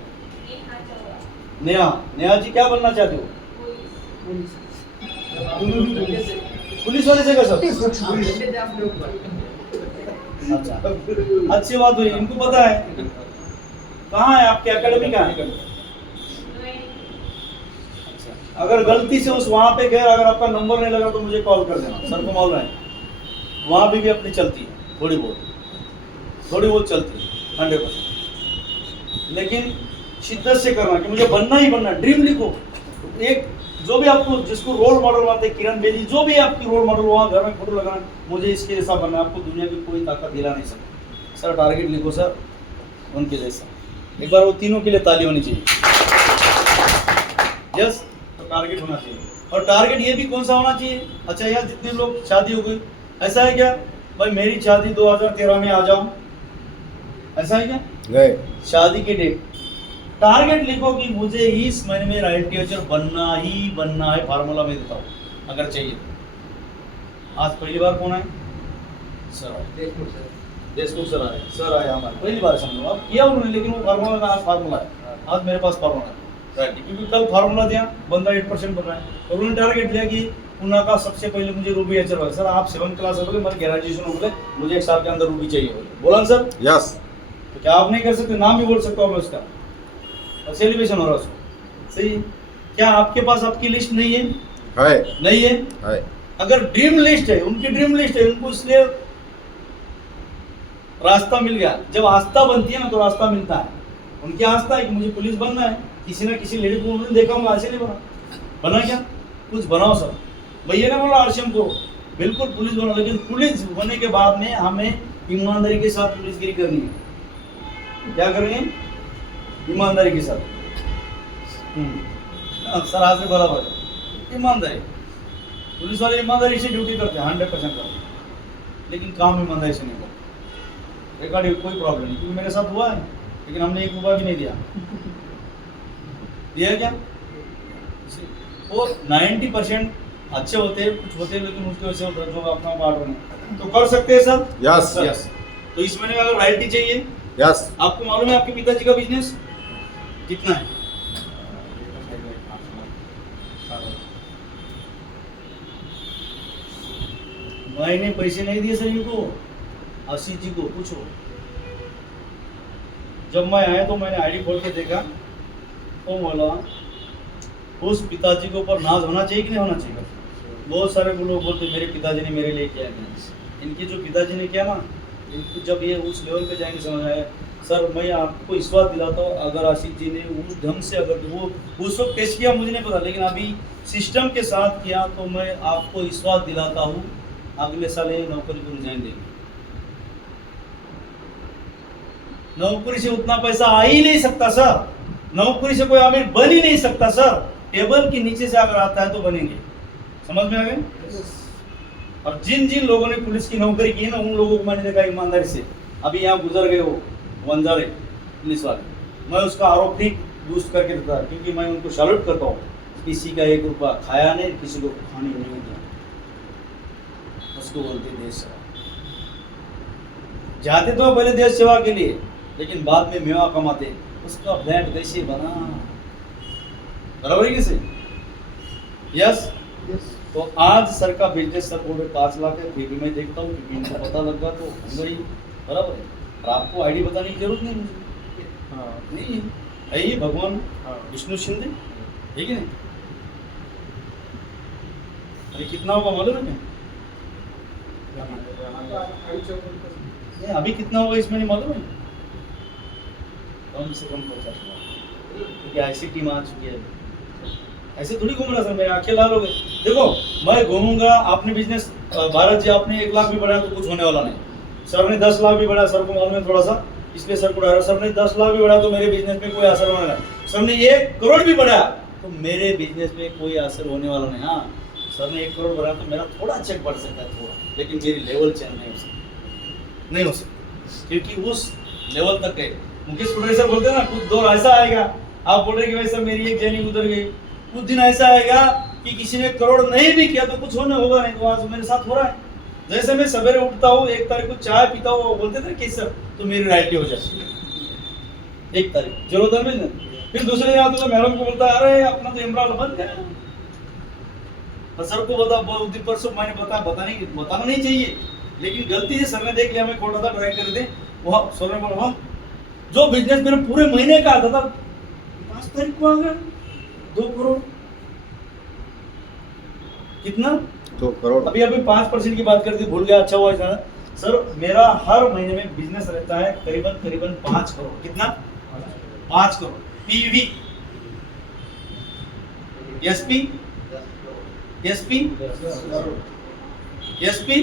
नेहा। नेहा जी क्या बनना चाहते हो? पुलिस वाले से कैसा? अच्छा, अच्छी बात हुई, इनको पता है। कहाँ है आपके एकेडमी? कहाँ है? अच्छा, अगर गलती से उस वहाँ पे गए, अगर आपका नंबर नहीं लगा तो मुझे कॉल कर देना, सर को मालूम है। वहाँ भी अपनी चलती है, थोड़ी बहुत चलती है, 100%। लेकिन शिद्दत से करना कि मुझे बनना ही बनना। ड्रीम लिखो, एक जो भी आपको जिसको रोल मॉडल मानते हैं, किरण बेदी, जो भी आपकी रोल मॉडल वहाँ घर में फोटो लगाना, मुझे इसके जैसा बनना है, आपको दुनिया की कोई ताकत दिला नहीं सकती। सर टारगेट लिखो सर उनके जैसा। एक बार वो तीनों के लिए ताली होनी चाहिए। यस, तो टारगेट होना चाहिए। और टारगेट ये भी कौन सा होना चाहिए? अच्छा यार जितने लोग शादी हो गई, ऐसा है क्या भाई मेरी शादी 2013 में आ जाऊं, ऐसा है क्या? नहीं। शादी की डेट टारगेट लिखो कि मुझे इस महीने में राइट टीचर बनना ही बनना है, फार्मूला में देता हूँ अगर चाहिए। आज पहली बार कौन है? सर देशमुख सर आए, सर आए हमारे पहली बार समझो। अब किया उन्होंने, लेकिन वो फार्मूला का आज फार्मूला है, आज मेरे पास फार्मूला है राइट, क्योंकि कल फार्मूला दिया बंदा 8% बन रहा है। और उन्होंने टारगेट दिया कि उन्होंने कहा सबसे पहले मुझे रूबी एचर हो। सर आप 7th क्लास हो गए, मेरे ग्रेजुएशन हो गए, मुझे 1 साल के अंदर रूबी चाहिए। बोला सर यस। तो क्या आप नहीं कर सकते? नाम भी बोल सकता हूँ मैं उसका, सेलिब्रेशन हो रहा है उसको। सही है क्या? आपके पास आपकी लिस्ट नहीं है? नहीं है। अगर ड्रीम लिस्ट है, उनकी ड्रीम लिस्ट है, उनको इसलिए रास्ता मिल गया। जब आस्था बनती है ना तो रास्ता मिलता है। उनकी आस्था है कि मुझे पुलिस बनना है, किसी ना किसी लेडी को उन्होंने देखा होगा, ऐसे नहीं बना क्या? कुछ बनाओ सर। भैया ने बोला आरसीएम को बिल्कुल पुलिस बनो, लेकिन पुलिस बनने के बाद में हमें ईमानदारी के साथ पुलिसगिरी करनी है। क्या करेंगे? ईमानदारी के साथ। सर आज से बराबर है ईमानदारी। पुलिस वाले ईमानदारी से ड्यूटी करते हैं 100% करते, लेकिन काम ईमानदारी से नहीं करते। रिकॉर्ड कोई प्रॉब्लम नहीं, क्योंकि मेरे साथ हुआ है, लेकिन हमने 1 रुपया भी नहीं दिया। दिया क्या? वो 90% अच्छे होते हैं, कुछ होते हैं लेकिन उसके वजह से होता है जो अपना पार्ट होने। तो कर सकते हैं सर? Yes yes. तो इस महीने में अगर रॉयल्टी चाहिए, यस। आपको मालूम है आपके पिताजी का बिजनेस कितना है? मैंने पैसे नहीं दिए सर इनको, आशीष जी को पूछो। जब मैं आया तो मैंने आईडी खोल के देखा, तो बोला उस पिताजी के ऊपर नाज होना चाहिए कि नहीं होना चाहिए? बहुत सारे लोग बोलते मेरे पिताजी ने मेरे लिए किया है। इनके जो पिताजी ने किया ना, इनको जब ये उस लेवल पे जाएंगे समझ आया। सर मैं आपको विश्वास दिलाता हूँ, अगर आशीष जी ने उस ढंग से अगर वो उस वक्त टेस्ट किया मुझे नहीं पता, लेकिन अभी सिस्टम के साथ किया तो मैं आपको विश्वास दिलाता हूँ अगले साल ये नौकरी को रिजाइन देंगे। नौकरी से उतना पैसा आ ही नहीं सकता सर, नौकरी से कोई अमीर बन ही नहीं सकता सर। टेबल के नीचे से अगर आता है तो बनेंगे। समझ में आ गए? और जिन जिन लोगों ने पुलिस की नौकरी की है ना, उन लोगों को मैंने देखा ईमानदारी से। अभी यहाँ गुजर गए वो वंजारे पुलिस वाले, मैं उसका आरोप भी बूस्ट करके देता, क्योंकि मैं उनको सैल्यूट करता हूँ। किसी का 1 रुपया खाया नहीं, किसी को खाने नहीं दिया, उसको बोलते देश सेवा। जाते तो पहले देश सेवा के लिए, लेकिन बाद में मेवा कमाते। उसका फ्लैट कैसे बना? बराबर है किसे? यस। तो आज सर का बिजनेस सर बोल रहे 5 लाख है, फिर भी मैं देखता हूँ क्योंकि इनको पता लग गया तो होगा ही। बराबर है। और आपको आईडी बताने की जरूरत नहीं मुझे। हाँ नहीं है ही भगवान विष्णु शिंदे, ठीक है। अरे कितना होगा मालूम है? अभी कितना होगा इसमें नहीं मालूम है? कम से कम 50 लाख, क्योंकि ऐसी टीम आ चुकी है। ऐसे थोड़ी घूम रहा सर, मेरे आंखें लाल हो गए। देखो मैं घूमूंगा, आपने बिजनेस भारत जी आपने 1 लाख भी बढ़ाया तो कुछ होने वाला नहीं। सर ने 10 लाख भी बढ़ाया, सर को मालूम है थोड़ा सा, इसलिए सर को डायरेक्ट। सर ने 10 लाख भी बढ़ाया तो मेरे बिजनेस में कोई असर होने वाला नहीं। सर ने 1 करोड़ भी बढ़ाया तो मेरे बिजनेस में कोई असर होने वाला नहीं। हाँ सर ने 1 करोड़ बढ़ाया तो मेरा थोड़ा चेक बढ़ सकता है, थोड़ा, लेकिन मेरी लेवल चेंज नहीं हो सकती, क्योंकि उस लेवल तक गए। मुकेश कुमार सर बोलते हैं ना, कुछ दौर ऐसा आएगा, आप बोल रहे कि भाई सर मेरी एक जर्नी गुजर गई, कुछ दिन ऐसा आएगा कि किसी ने करोड़ नहीं भी किया तो कुछ होने होगा नहीं। तो आज मेरे साथ हो रहा है। जैसे मैं सवेरे उठता हूँ 1 तारीख को चाय पीता हूँ, बोलते थे कि सर तो मेरी राइटी हो जाती है 1 तारीख जरूरत है। फिर दूसरे दिन आता तो मैडम को बोलता अरे अपना तो इमरान बंद है। सर को बता परसों मैंने बताना नहीं चाहिए, लेकिन गलती से सर ने देख लिया, मैं खोल रहा था ड्राइंग कर रहे थे, वहाँ सर ने बोला जो बिजनेस मेरे पूरे महीने का आता था 5 तारीख को आ गया 2 करोड़। कितना? 2 करोड़। अभी 5% की बात करती भूल गया, अच्छा हुआ सर। मेरा हर महीने में बिजनेस रहता है करीबन 5 करोड़। कितना? 5 crore. PV SP SP SP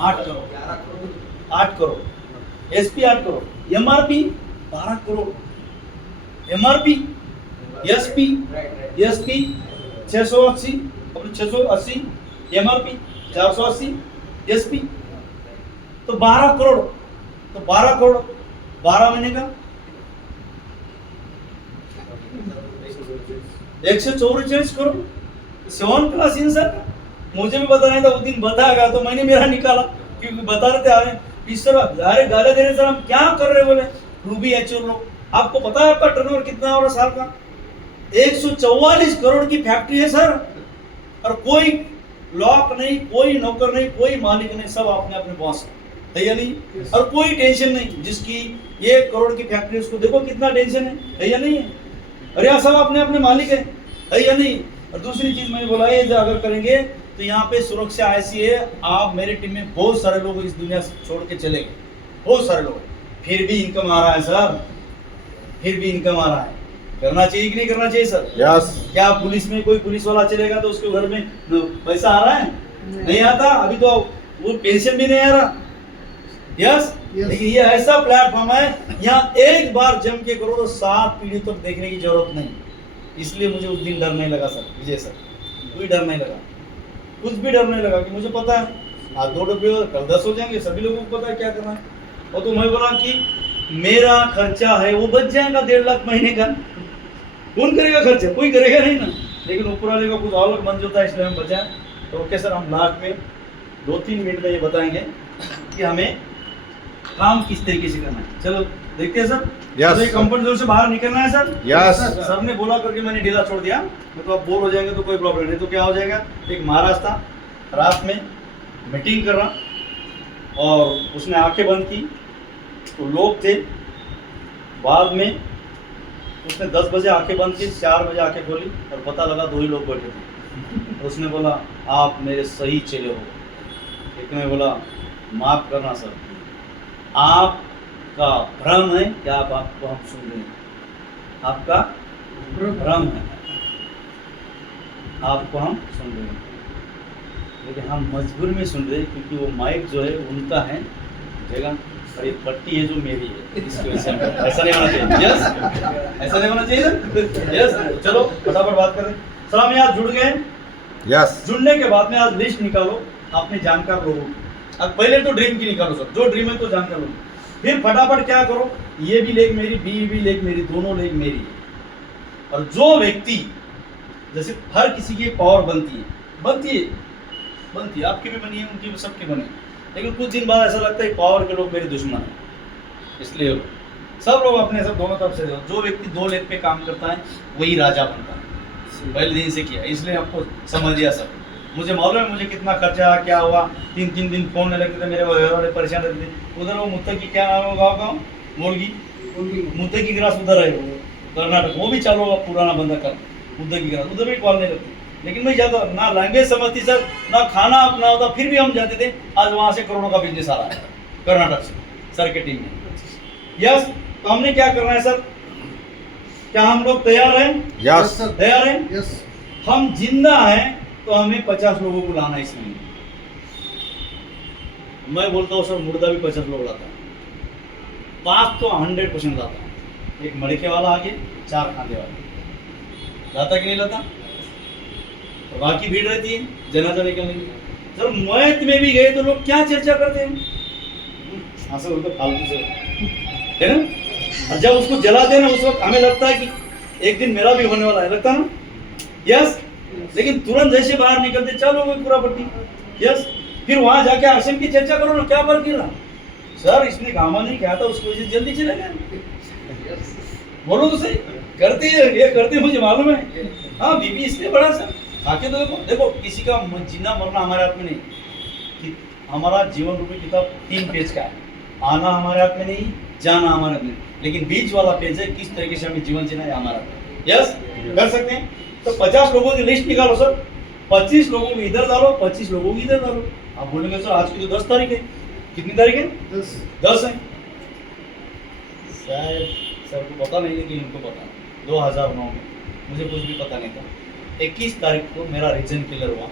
8 crore 8 crore SP 8 crore MRP 12 crore MRP SP SP 680 अपने 680 एमआरपी 480 एसपी तो 12 करोड़ तो 12 करोड़ 12 महीने का 144 करोड़ 7 क्लास इन सर मुझे भी पता नहीं था, उस दिन बताया तो मैंने मेरा निकाला क्योंकि बता रहे थे इस तरह अरे गाले दे रहे सर हम क्या कर रहे बोले रूबी एचओ लोग आपको पता है आपका टर्नओवर कितना हो रहा साल का 144 करोड़ की फैक्ट्री है सर और कोई लॉक नहीं कोई नौकर नहीं कोई मालिक नहीं सब अपने अपने बॉस है या नहीं और कोई टेंशन नहीं जिसकी 1 करोड़ की फैक्ट्री उसको देखो कितना टेंशन है या नहीं है और यहाँ सब अपने अपने मालिक है या नहीं। और दूसरी चीज मैंने बोला है अगर करेंगे तो यहाँ पे सुरक्षा ऐसी है आप मेरी टीम में बहुत सारे लोग इस दुनिया से छोड़ के चले गए बहुत सारे लोग फिर भी इनकम आ रहा है सर फिर भी इनकम आ रहा है करना चाहिए कि नहीं करना चाहिए सर यस क्या पुलिस में कोई पुलिस वाला चलेगा तो उसके घर में पैसा आ रहा है नहीं आता अभी तो वो पेंशन भी नहीं आ रहा यस लेकिन ये ऐसा प्लेटफॉर्म है यहाँ एक बार जम के करो तो 7 पीढ़ी तक देखने की जरूरत नहीं इसलिए मुझे उस दिन डर नहीं लगा सर विजय सर कोई डर नहीं लगा कुछ भी डर नहीं लगा कि मुझे पता है आज 2 डब्बे कल 10 हो जाएंगे सभी लोगों को पता है क्या करना है और तो मैं बोला कि मेरा खर्चा है वो बच जाएगा 1.5 लाख महीने का कौन करेगा खर्चा कोई करेगा नहीं ना लेकिन ऊपर वाले का कुछ और मन होता है इसलिए हम बचाएं तो ओके सर हम लास्ट में 2-3 मिनट में ये बताएंगे कि हमें काम किस तरीके से करना है चलो देखते हैं सर यस तो कंफर्ट जोन से बाहर निकलना है सर यस सर ने बोला करके मैंने ढीला छोड़ दिया तो आप बोर हो जाएंगे तो कोई प्रॉब्लम नहीं तो क्या हो जाएगा एक महाराज था रात में मीटिंग कर रहा और उसने आंखें बंद की तो लोग थे बाद में उसने 10 बजे आंखें बंद की 4 बजे आंखें खोली और पता लगा 2 ही लोग बैठे थे तो उसने बोला आप मेरे सही चले हो एक ने बोला माफ करना सर आपका भ्रम है क्या आपको हम सुन रहे हैं आपका भ्रम है आपको हम सुन रहे हैं लेकिन हम मजबूर में सुन रहे हैं क्योंकि वो माइक जो है उनका है जगह और ये पट्टी है जो मेरी है इसकी वजह से ऐसा नहीं होना चाहिए यस ऐसा नहीं होना चाहिए यस चलो फटाफट बात करें सर हम यहाँ जुड़ गए यस जुड़ने के बाद में आज लिस्ट निकालो अपने जानकार लोगों की अब पहले तो ड्रीम की निकालो सर जो ड्रीम है तो जानकार लोग फिर फटाफट क्या करो ये भी लेग मेरी बी भी लेग मेरी दोनों लेग मेरी है और जो व्यक्ति जैसे हर किसी की एक पावर बनती है आपकी भी बनी है उनकी भी सबकी बनी है लेकिन कुछ दिन बाद ऐसा लगता है पावर के लोग मेरे दुश्मन हैं इसलिए सब लोग अपने सब दोनों तरफ से जो व्यक्ति 2 लेग पे काम करता है वही राजा बनता है पहले दिन से किया इसलिए आपको समझ दिया सब मुझे मालूम है मुझे कितना खर्चा क्या हुआ 3 दिन फोन में लगते थे मेरे घर वाले परेशान रहते थे उधर वो मुत्तकी की क्या नाम होगा गाँव मुर्गी मुद्दे की ग्रास उधर है कर्नाटक वो भी चालू होगा पुराना बंदा कर मुद्दे की ग्रास उधर भी कॉल नहीं लगती लेकिन मैं जाता ना लैंग्वेज समझती सर ना खाना अपना होता फिर भी हम जाते थे आज वहाँ से करोड़ों का बिजनेस आ रहा है कर्नाटक से सर के टीम में यस तो हमने क्या करना है सर क्या हम लोग तैयार हैं यस तैयार हैं यस हम जिंदा हैं तो हमें 50 लोगों को लाना इसमें मैं बोलता हूँ सर मुर्दा भी 50 लोग लाता है 5 तो 100% लाता है एक मड़के वाला आगे 4 खांदे वाला लाता कि नहीं लाता तो बाकी भीड़ रहती है जनाजा निकलने की सर मौत में भी गए तो लोग क्या चर्चा करते हैं हाँ सर तो फालतू से है ना और जब उसको जलाते हैं ना उस वक्त हमें लगता है कि एक दिन मेरा भी होने वाला है लगता ना यस लेकिन तुरंत जैसे बाहर निकलते चलो वो पूरा पट्टी यस फिर वहां जाके आश्रम की चर्चा करो ना क्या फर्क गिरा सर इसने गामा नहीं कहा था उसकी वजह से जल्दी चले गए बोलो तो सही करती है ये करते मुझे मालूम है हाँ बीबी इसलिए बड़ा सर आके तो देखो किसी का जीना मरना हमारे हाथ में नहीं कि हमारा जीवन रूपी किताब 3 पेज का है आना हमारे हाथ में नहीं जाना हमारे हाथ में लेकिन बीच वाला पेज है किस तरीके से हमें जीवन जीना है हमारा यस कर सकते हैं तो 50 लोगों की लिस्ट निकालो सर 25 लोगों को इधर डालो 25 लोगों को इधर डालो आप बोलेंगे सर आज की तो 10 तारीख है कितनी तारीख है 10 है शायद सर को पता नहीं लेकिन इनको पता 2009 में मुझे कुछ भी पता नहीं था 21 तारीख को मेरा रीजन क्लियर हुआ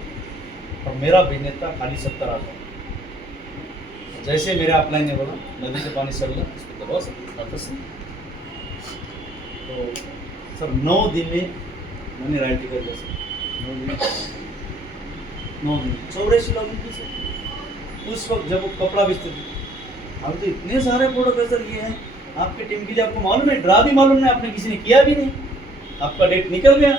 और मेरा बिजनेस था खाली 70 आ गया। जैसे मेरे अपलाइन ने बोला नदी से पानी चल रहा इसको दबाओ सर। तो सर 9 दिन में मैंने राइट कर दिया सर। 9 दिन 84 लॉगिन की सर। उस वक्त जब वो कपड़ा बेचते थे हम तो इतने सारे प्रोडक्ट है सर ये हैं आपके टीम के लिए, आपको मालूम है ड्रा भी मालूम नहीं, आपने किसी ने किया भी नहीं, आपका डेट निकल गया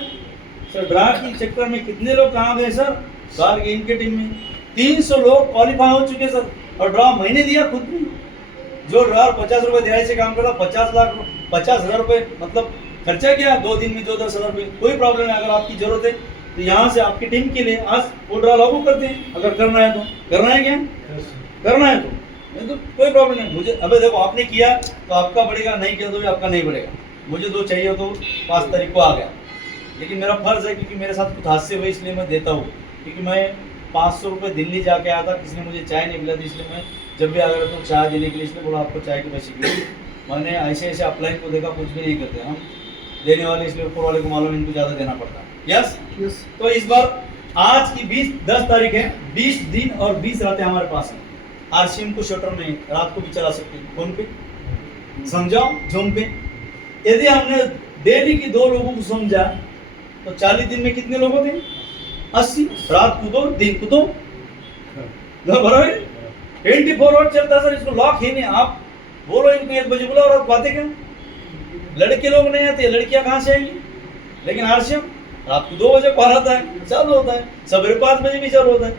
सर। ड्रा के चक्कर में कितने लोग कहाँ गए सर, गाल गेम के टीम में 300 लोग क्वालिफाई हो चुके सर, और ड्रा मैंने दिया खुद भी। जो ड्रा 50 रुपये दिहाड़ी से काम करता 50,000 रुपये मतलब खर्चा किया 2 दिन में, जो 10,000 रुपये, कोई प्रॉब्लम नहीं। अगर आपकी जरूरत है तो यहाँ से आपकी टीम के लिए आज वो ड्रा लागू करते हैं, अगर करना है तो। करना है क्या? करना है तो नहीं तो कोई प्रॉब्लम नहीं। मुझे अबे देखो आपने किया तो आपका बढ़ेगा, नहीं किया तो भी आपका नहीं बढ़ेगा। मुझे 2 चाहिए तो 5 तारीख को आ गया, लेकिन मेरा फर्ज है क्योंकि मेरे साथ कुछ हादसे हुए इसलिए मैं देता हूँ। क्योंकि मैं 500 रुपये दिल्ली जाके आया था, किसी ने मुझे चाय नहीं पिला थी, इसलिए मैं जब भी आ गया तो चाय देने के लिए इसलिए बोला आपको चाय के पैसे क्यों। मैंने ऐसे ऐसे अपलाइन को देखा कुछ भी नहीं करते हम देने वाले, इसलिए ऊपर वाले को मालूम इनको ज़्यादा देना पड़ता है। यस तो इस बार आज की 10 तारीख है, 20 दिन और 20 रातें हमारे पास हैं। आरसीएम को शटर में रात को भी चला सकते हैं, फोन पे समझाओ, जूम पे। यदि हमने डेली की 2 लोगों को समझा तो 40 दिन में कितने लोग होते हैं? 80। रात को 2 दिन को 2 बराबर 24 आवर चलता सर। इसको लॉक ही नहीं। आप बोलो इनको 1 बजे बुलाओ और बातें क्या, लड़के लोग नहीं आते, लड़कियां कहाँ से आएंगी? लेकिन आरसीएम रात को 2 बजे कॉल आता है, चालू होता है, सवेरे 5 बजे भी चालू होता है।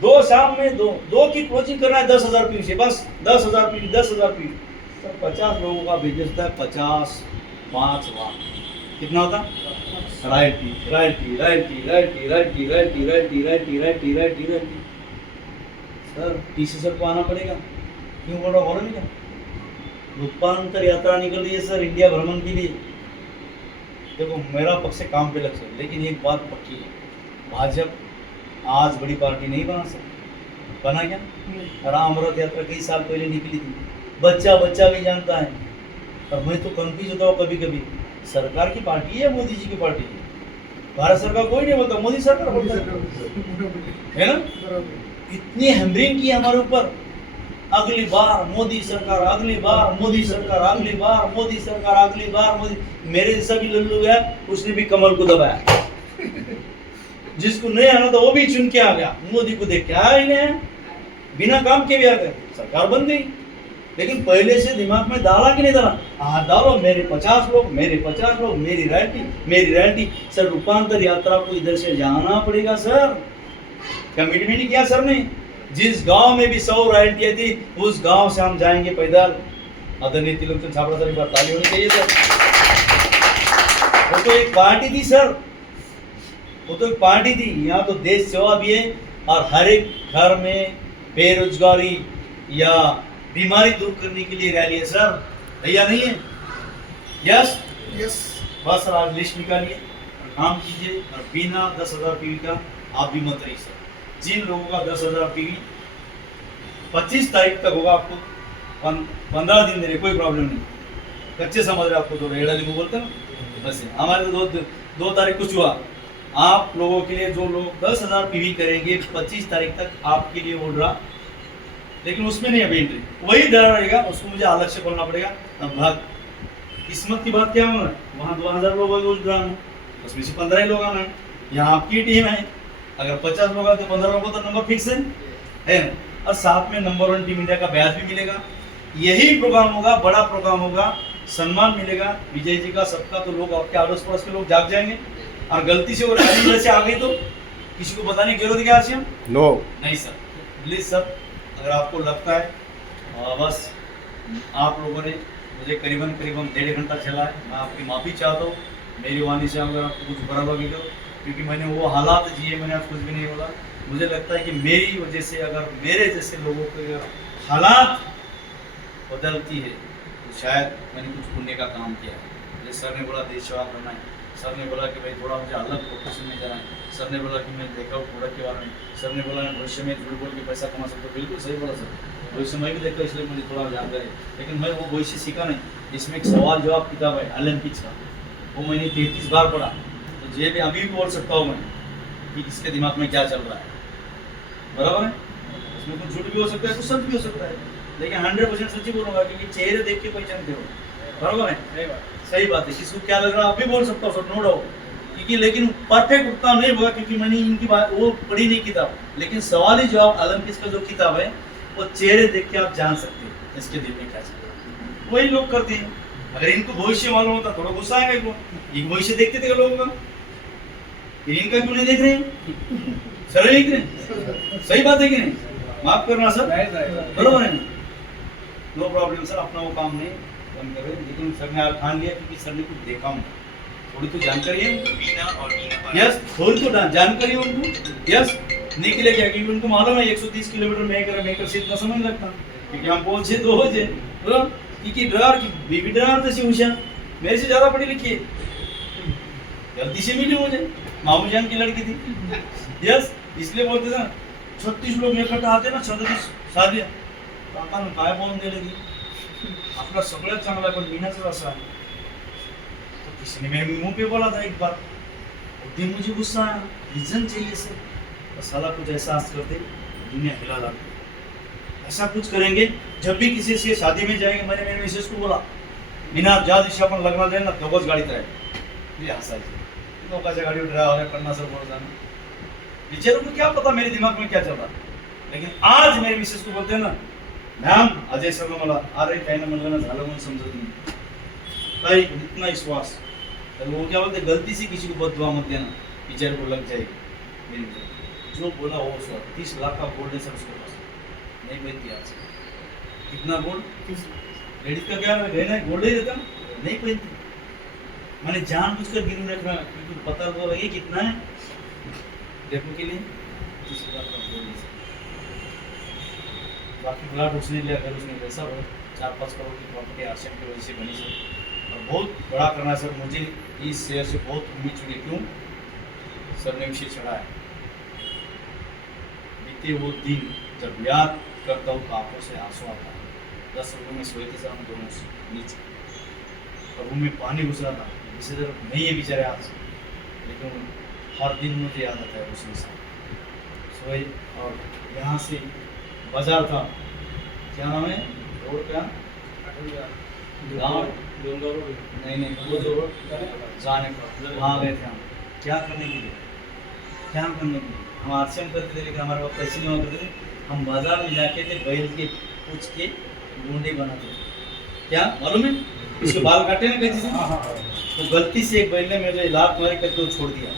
2 शाम में 2 की क्लोजिंग करना है 10,000 पी से, बस 10,000 पी 10,000 पी। तो 50 लोगों का बिजनेस था, 50 5 लाख कितना होता? राइट सर टीसी सर को आना पड़ेगा। क्यों बोल रहा बोलो नहीं क्या? रूपांतर यात्रा निकल रही है सर इंडिया भ्रमण के लिए। देखो मेरा पक्ष काम पे लक्ष्य है, लेकिन एक बात पक्की है, भाजपा आज बड़ी पार्टी नहीं बना सकती। बना क्या? राम अमृत यात्रा कई साल पहले निकली थी, बच्चा भी जानता है। और मैं तो कंफ्यूज होता हूँ कभी कभी, सरकार की पार्टी है मोदी जी की पार्टी है? भारत सरकार कोई नहीं बोलता, मोदी सरकार बोलता है ना। इतनी हैमरिंग की हमारे ऊपर, अगली बार मोदी सरकार, अगली बार मोदी सरकार, अगली बार मोदी सरकार, अगली बार मोदी। मेरे जैसा भी लल्लू गया, उसने भी कमल को दबाया। जिसको नहीं आना था वो भी चुन के आ गया, मोदी को देख के आया ही नहीं, बिना काम के भी आ गए, सरकार बन गई। लेकिन पहले से दिमाग में डाला कि नहीं डाला? हाँ डालो, मेरे 50 लोग, मेरे 50 लोग, मेरी रॉयल्टी। सर रूपांतर यात्रा को इधर से जाना पड़ेगा सर। कमिटमेंट किया सर ने, जिस गांव में भी 100 रॉयल्टियाँ थी उस गांव से हम जाएंगे पैदल। आदरणीय त्रिलोचन छाबड़ा सर, एक बार ताली होनी चाहिए सर। वो तो एक पार्टी थी सर, वो तो एक पार्टी थी। यहाँ तो देश सेवा भी है और हर एक घर में बेरोजगारी या बीमारी दूर करने के लिए रैली है सर, भैया नहीं है? यस बस सर आज लिस्ट निकालिए और काम कीजिए, और बिना 10,000 पीवी का आप भी मत रहिए सर। जिन लोगों का 10,000 पीवी 25 तारीख तक होगा, आपको 15 दिन दे रहे, कोई प्रॉब्लम नहीं। कच्चे समझ रहे आपको, तो रेड़ा लिंबू बोलते हैं बस। हमारे तो 2 तारीख कुछ हुआ। आप लोगों के लिए जो लोग 10,000 पीवी करेंगे 25 तारीख तक आपके लिए वो ड्रा, लेकिन उसमें नहीं अभी एंट्री, वही ड्रा रहेगा, उसको मुझे अलग से बोलना पड़ेगा। अब भाग किस्मत की बात क्या होना, वहाँ 2,000 लोग होंगे उस ड्रा में, उसमें से 15 ही लोग आना है। यहाँ आपकी टीम है, अगर 50 लोग आते 15 लोगों तो नंबर फिक्स है ना। और साथ में नंबर 1 टीम इंडिया का बैच भी मिलेगा। यही प्रोग्राम होगा, बड़ा प्रोग्राम होगा, सम्मान मिलेगा विजय जी का, सबका। तो लोग आपके आड़ोस पड़ोस के लोग जाग जाएंगे। और गलती से वो राजनीति से आ गई तो किसी को बताने की जरूरत है क्या आरसीएम? नो नहीं सर, प्लीज सर। अगर आपको लगता है बस आप लोगों ने मुझे करीबन 1.5 घंटा चला है, मैं आपकी माफ़ी चाहता हूँ। मेरी वाणी से अगर आपको कुछ बुरा लगे तो, क्योंकि मैंने वो हालात जिए, मैंने आज कुछ भी नहीं बोला। मुझे लगता है कि मेरी वजह से अगर मेरे जैसे लोगों के हालात बदलती है तो शायद मैंने कुछ पुण्य का काम किया है। जैसे सर ने बोला देश सेवा करना है, सर ने बोला कि भाई थोड़ा मुझे अलग प्रोफेशन में जाना है, सर ने बोला कि मैं देखा प्रोडक्ट के बारे में, सर ने बोला भविष्य में झूठ बोल के पैसा कमा सकता हूँ। बिल्कुल सही बोला सर, भविष्य में भी देखा, इसलिए मुझे थोड़ा जानकारी। लेकिन मैं वो भविष्य सीखा नहीं। इसमें एक सवाल जवाब किताब है ओलंपिक्स का, वो मैंने 33 बार पढ़ा। तो तो ये भी अभी भी बोल सकता हूँ मैं कि किसके दिमाग में क्या चल रहा है, बराबर है। इसमें कुछ झूठ भी हो सकता है, कुछ सच भी हो सकता है, लेकिन 100% सच्ची बोलूंगा क्योंकि चेहरे देख के पहचानते हो, बराबर है। सही बात है, किसको क्या लग रहा है अभी बोल सकता हूँ सर, नो डाउट, क्योंकि लेकिन परफेक्ट उतना नहीं होगा क्योंकि मैंने इनकी बात वो पढ़ी नहीं किताब, लेकिन सवाल ही जवाब आलमगीर का जो किताब है वो चेहरे देख के आप जान सकते हैं इसके दिल में क्या चल रहा है। वही लोग करते हैं। अगर इनको भविष्य मालूम होता थोड़ा गुस्सा आएगा इनको, ये भविष्य देखते थे लोगों का, इनका क्यों नहीं देख रहे हैं? सर देख रहे हैं, सही बात है कि नहीं? माफ करना सर, बराबर है, नो प्रॉब्लम सर, अपना वो काम नहीं बंद कर रहे, लेकिन सर ने आप ठान लिया क्योंकि सर ने कुछ देखा हूँ, थोड़ी तो जानकारी है, यस थोड़ी तो जानकारी है उनको, यस नहीं के लिए क्या, क्योंकि उनको मालूम है 130 किलोमीटर मेकर से इतना समय लगता, क्योंकि हम पहुंचे 2 बजे, क्योंकि ड्राइवर की बीबी ड्राइवर थी होशियार, मेरे से ज्यादा पढ़ी लिखी है, गलती से मिली मुझे, मामू जान की लड़की थी, यस इसलिए बोलते थे ना 36 लोग इकट्ठा आते ना 36 शादी काका ने काय बोलून दिले की आपला सगळ्यात चांगला पण मीनाचा असा आहे, तो किसी ने मेरे मुंह पे बोला था एक बार, उस दिन मुझे गुस्सा आया, रीजन चाहिए सर, तो साला कुछ ऐसा आज कर दे दुनिया हिला डाल, ऐसा कुछ करेंगे जब भी किसी से शादी में जाएंगे, मैंने मेरे मिसेस को बोला मीना ज्या दिवशी आपण लग्नाला जाईल ना दोघंच गाडीत राहील, ये हसायचे लोकांच्या गाडीवर ड्रायव्हर आहे 50 रुपये जाना, बेचारों को क्या पता मेरे दिमाग में क्या चल रहा, लेकिन आज मेरे मिसेस को बोलते हैं ना मॅम अजय सर मला अरे काही ना म्हणलं ना झालं म्हणून समजत नहीं, भाई इतना विश्वास, तो वो क्या बोलते गलती से किसी को बददुआ मत देना, बेचारे को लग जाएगी, जो बोला वो 30 लाख का गोल्ड है सर उसके पास, नहीं पहनती आज, कितना गोल्ड लेडीज का क्या रहना है, गोल्ड ही देता नहीं पहनती, मैंने जानबूझकर गिरवी रखना क्योंकि पता तो लगे कितना है देखने के लिए 30 लाख का गोल्ड है, बाकी प्लाट उसने लिया, घर उसने वैसा 4-5 करोड़ की प्रॉपर्टी आश्रम की वजह से बनी सर, और बहुत बड़ा करना सर, मुझे इस शेयर से बहुत उम्मीद जुड़ी, क्यों सर ने विषय चढ़ा है, बीते वो दिन जब याद करता हूँ तो आंखों से आंसू आता है, 10 रुपये में सोए थे सर हम दोनों नीचे, और रूम में पानी घुस रहा था, इसी तरफ नहीं है बेचारे आज, लेकिन हर दिन मुझे याद आता है उस इंसान सोए, और यहाँ से बाजार था, क्या नाम है रोड क्या गाँव नहीं वो जो रोड जाने का, वहाँ गए थे हम, क्या करने के लिए, क्या करने के लिए, हम आरसीएम करते थे लेकिन हमारे पास पैसे नहीं हुआ करते थे, हम बाजार में जाके थे बैल के पूछ के गुंडे बनाते थे, क्या मालूम है उसके बाल काटे ना कैसे से, तो गलती से एक बैल ने मेरे लात मारी करके वो छोड़ दिया,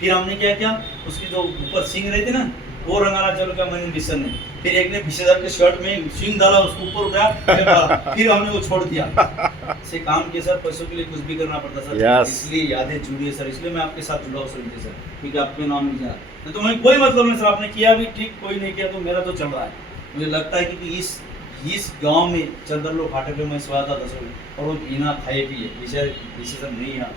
फिर हमने क्या किया उसकी जो ऊपर सींग रहती ना वो रंगाना चालू किया मैंने बिस्तर ने, फिर एक ने 20,000 के शर्ट में सींग डाला उसको ऊपर उठाया, फिर हमने वो छोड़ दिया, से काम किया सर, पैसों के लिए कुछ भी करना पड़ता सर, इसलिए यादें जुड़ी है सर, इसलिए मैं आपके साथ जुड़ा हूँ सर, क्योंकि आपके नाम लिखा है तो मैं कोई मतलब नहीं सर, आपने किया भी ठीक, कोई नहीं किया तो मेरा तो चल रहा है, मुझे लगता है कि इस गांव में चंदर लोग फाटक में मैं सोया था 10 बजे और वो बिना खाए पिए बेचारे सर नहीं है,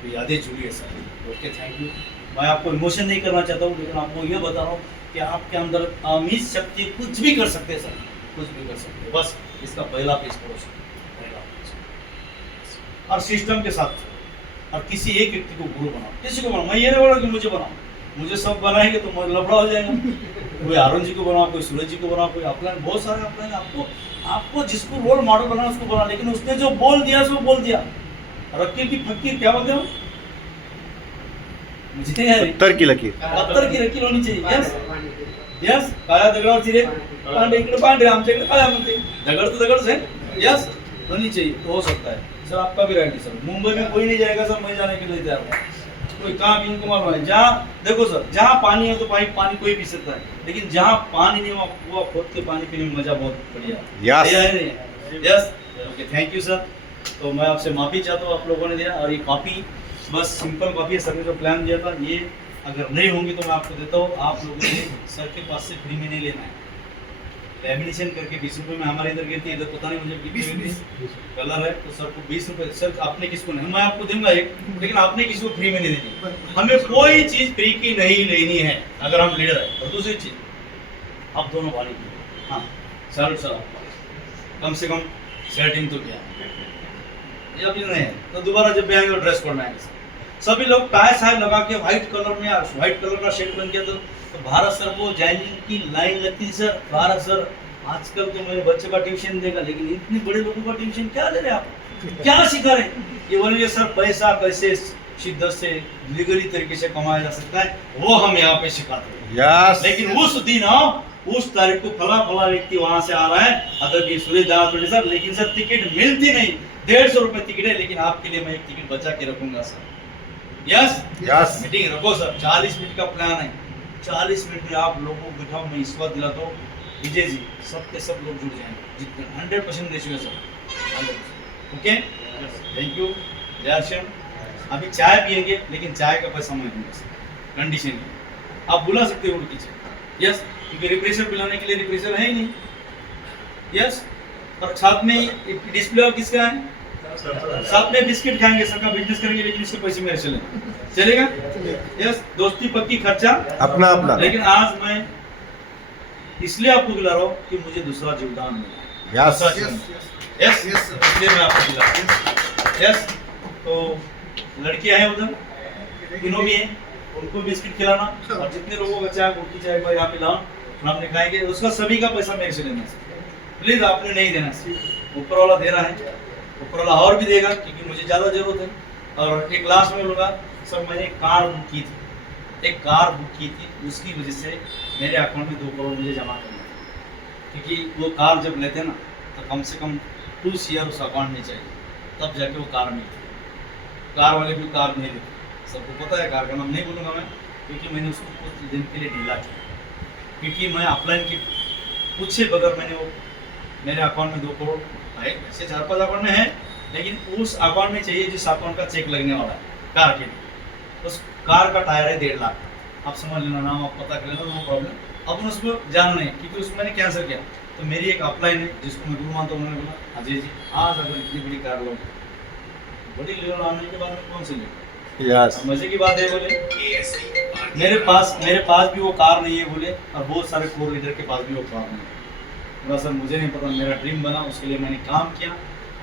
तो यादें जुड़ी है सर, ओके थैंक यू। मैं आपको इमोशन नहीं करना चाहता हूँ, लेकिन आपको ये बता रहा हूँ कि आपके अंदर अमीर शक्ति कुछ भी कर सकते हैं सर, कुछ भी कर सकते हैं, बस इसका पहला पेज करो सर, पहला पेज, और सिस्टम के साथ, और किसी एक व्यक्ति को गुरु बनाओ, किसी को बनाओ, मैं ये नहीं बोला कि मुझे बनाओ, मुझे सब बनाएंगे तो लफड़ा हो जाएगा, कोई अरुण जी को बनाओ, कोई सूरज जी को बनाओ, कोई अपलाइन, बहुत सारे अपलाइन, आपको जिसको रोल मॉडल बनाना उसको बना, लेकिन उसने जो बोल दिया सो बोल दिया, रकीब की फकीर क्या बोलते हो, मुझे पत्थर की लकीर होनी चाहिए, यस यस, काळ्या दगडावरची रे पांढरे, इकडे पांढरे आमच्याकडे काळ्या म्हणते, दगड तो दगड़ है, यस होनी चाहिए, तो हो सकता है सर, आपका भी राइट है सर, मुंबई में कोई नहीं जाएगा सर, मैं जाने के लिए तैयार हूँ, कोई काम इनको मालूम है, जहाँ देखो सर जहाँ पानी है तो पानी कोई पी सकता है, लेकिन जहाँ पानी नहीं वो खोद के पानी पीने में मजा बहुत बढ़िया है, yes okay thank you sir. तो मैं आपसे माफ़ी चाहता हूँ, आप लोगों ने दिया, और ये कॉपी बस सिंपल कॉपी है, सर ने जो प्लान दिया था ये अगर नहीं होंगी तो मैं आपको देता हूँ, आप लोगों ने सर के पास से फ्री में नहीं लेना है, लैमिनेशन करके 20 रुपये में हमारे इधर गिरती है, इधर पता नहीं मुझे 20 कलर है तो सर को 20 रुपये, सर आपने किसको नहीं, मैं आपको दूंगा एक, लेकिन आपने किसी को फ्री में नहीं देनी, हमें कोई चीज़ फ्री की नहीं लेनी है अगर हम लीडर है। और दूसरी चीज़ आप दोनों भाई, हाँ सर कम से कम सेटिंग तो किया, ये अभी नहीं है तो दोबारा जब भी आएंगे ड्रेस कोड में आएंगे, सभी लोग टाई साई लगा के व्हाइट कलर में, व्हाइट कलर का शर्ट पहन के, तो भारत सर वो ज्वाइनिंग की लाइन लगती सर। भारत सर आजकल तो मेरे बच्चे का ट्यूशन देगा, लेकिन इतने बड़े लोगों का ट्यूशन क्या ले रहे आप, क्या सिखा रहे? ये बोलेंगे सर पैसा कैसे शिद्दत से लीगली तरीके से कमाया जा सकता है, वो हम यहाँ पे सिखाते हैं। यस। लेकिन उस दिन उस तारीख को फला फला व्यक्ति वहां से आ रहा है, अगर ये सूर्य दास सर, लेकिन सर टिकट मिलती नहीं, 150 रुपए टिकट है, लेकिन आपके लिए मैं एक टिकट बचा के रखूंगा सर। Yes yes. मीटिंग रखो सर, 40 मिनट का प्लान है, 40 मिनट में आप लोगों को बिठाओ, मैं इस बात दिलाता हूँ विजय जी, सब के सब लोग जुड़ जाएंगे, जितने 100% ratio sir, 100%। Okay, thank you Jaishyam. अभी चाय पियेंगे, लेकिन चाय का पैसा मैं दूंगा सर, कंडीशन है। आप बुला सकते हो उनकी चाय, यस, क्योंकि रिप्रेशर पिलाने के लिए रिप्रेशर है ही नहीं, यस। और साथ में डिस्प्ले किसका है, साथ में बिस्किट खाएंगे, सबका बिजनेस करेंगे, लेकिन इसके पैसे मेरे चलेगा, यस। दोस्ती पक्की, खर्चा अपना अपना। लेकिन आज मैं इसलिए आपको खिला रहा हूँ कि मुझे दूसरा योगदान मिला, यस यस, इसलिए मैं आपको खिला रहा हूँ, यस। तो लड़कियां हैं उधर, तीनों भी हैं, उनको बिस्किट खिलाना, और जितने लोगों का चाय रोटी चाय का यहाँ पे लाओ, हमने खाएंगे, उसका सभी का पैसा मेरे से लेना है, प्लीज आपने नहीं देना, ऊपर वाला दे रहा है, ऊपर वाला और भी देगा, क्योंकि मुझे ज़्यादा जरूरत है। और एक लास्ट में बोलूँगा सर, मैंने एक कार बुक की थी, उसकी वजह से मेरे अकाउंट में 2 करोड़ मुझे जमा करना है, क्योंकि वो कार जब लेते हैं ना, तो कम से कम 2 CR उस अकाउंट में चाहिए, तब जाके वो कार मिलती है। कार वाले भी कार नहीं देते, सबको पता है, कार का नाम नहीं बोलूँगा मैं, क्योंकि मैंने उसको कुछ दिन के लिए ढीला किया, क्योंकि मैं अपलाइन के पूछे बगैर मैंने वो, मेरे अकाउंट में 2 करोड़ है, ऐसे 4-5 अकाउंट में है, लेकिन उस अकाउंट में चाहिए जिस अकाउंट का चेक लगने वाला है कार के लिए। उस कार का टायर है 1.5 लाख, आप समझ लेना, नाम आप पता कर लेना, नो प्रॉब्लम। अब उसको जानना है, क्योंकि उसको मैंने कैंसिल किया, तो मेरी एक अपलाइन है जिसको मैं गुरु मानता हूँ, उन्होंने बोला अजय जी आज अगर इतनी बड़ी कार लो, बड़ी लेवल आने के बाद में कौन सी ले, यस। मजे की बात है, बोले मेरे पास भी वो कार नहीं है, बोले, और बहुत सारे 4 लीडर के पास भी वो कार नहीं है। बोला सर मुझे नहीं पता, मेरा ड्रीम बना, उसके लिए मैंने काम किया,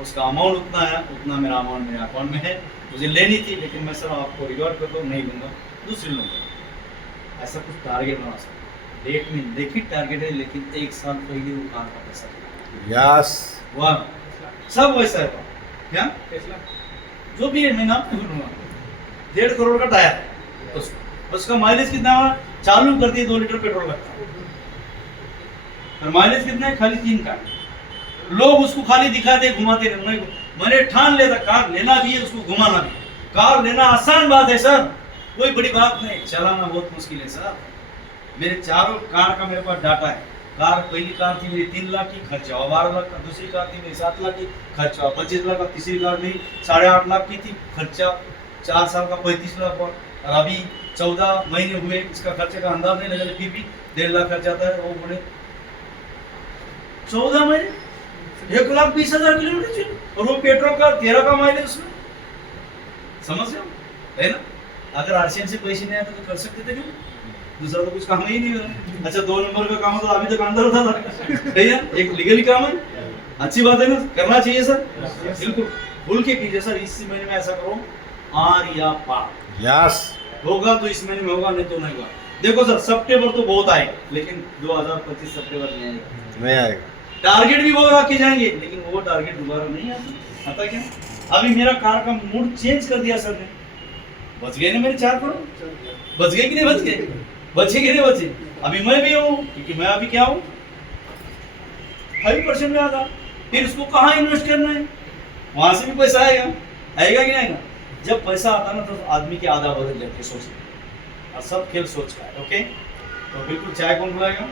उसका अमाउंट उतना है, उतना मेरा अमाउंट मेरे अकाउंट में है, मुझे लेनी थी, लेकिन मैं सर आपको रिवॉर्ड कर दो, नहीं दूंगा, दूसरे लूँगा। ऐसा कुछ टारगेट बना सर, डेट में देखी टारगेट है, लेकिन 1 साल पहले वो कार का पैसा यस। वाह, सब वैसा है क्या, जो भी है, मैं नाम नहीं लूँगा, 1.5 करोड़ का टायर है, उसका माइलेज कितना हुआ, चालू कर दिए 2 लीटर पेट्रोल लगता है, और माइलेज कितना है, खाली 3 का। लोग उसको खाली दिखाते घुमाते नहीं, मैंने ठान लिया था कार लेना भी है, उसको घुमाना भी। कार लेना आसान बात है सर, कोई बड़ी बात नहीं, चलाना बहुत मुश्किल है सर। मेरे चारों कार का मेरे पास डाटा है, कार पहली कार थी मेरी 3 लाख की, खर्चा हुआ 12 लाख का, दूसरी कार थी मेरी 7 लाख की, खर्चा हुआ 25 लाख का, तीसरी कार मेरी 8.5 लाख की थी, खर्चा 4 साल का 35 लाख हुआ, और अभी 14 महीने हुए, इसका खर्चे का अंदाज नहीं लगा, फिर भी 1.5 लाख खर्चा आता है। वो बोले 14 महीने 1,20,000 किलोमीटर चले, और वो पेट्रोल का 13 का माइलेज उसमें, समझ रहे हो, है ना। अगर आरसीएम से पैसे नहीं आते तो कर सकते थे क्यों, दूसरा तो कुछ काम ही नहीं है। अच्छा 2 नंबर का काम तो अभी तक अंदर होता था, है ना, एक लीगली काम है, अच्छी बात है ना, करना चाहिए सर, बिल्कुल भूल के कीजिए सर। इस महीने में ऐसा करो, आर या पार, यस। होगा तो इस महीने में होगा, नहीं तो नहीं होगा। देखो सर सितंबर तो बहुत आएगा, लेकिन 2025 सितंबर नहीं आएगा, नहीं आएगा। टारगेट भी बहुत आके जाएंगे, लेकिन वो टारगेट दोबारा नहीं आता क्या। अभी मेरा कार का मूड चेंज कर दिया सर ने, बच गए ना मेरे 4 करोड़, बच गए कि नहीं बच गए, बचे कि नहीं बचे। अभी मैं भी हूँ, क्योंकि मैं अभी क्या हूँ 5% में आगा, फिर उसको कहाँ इन्वेस्ट करना है, वहां से भी पैसा आएगा, आएगा कि नहीं आएगा। जब पैसा आता ना तो आदमी की आधा बदल जाती है सोच, और सब खेल सोच का है। ओके, तो बिल्कुल चाय कौन बुलाएगा।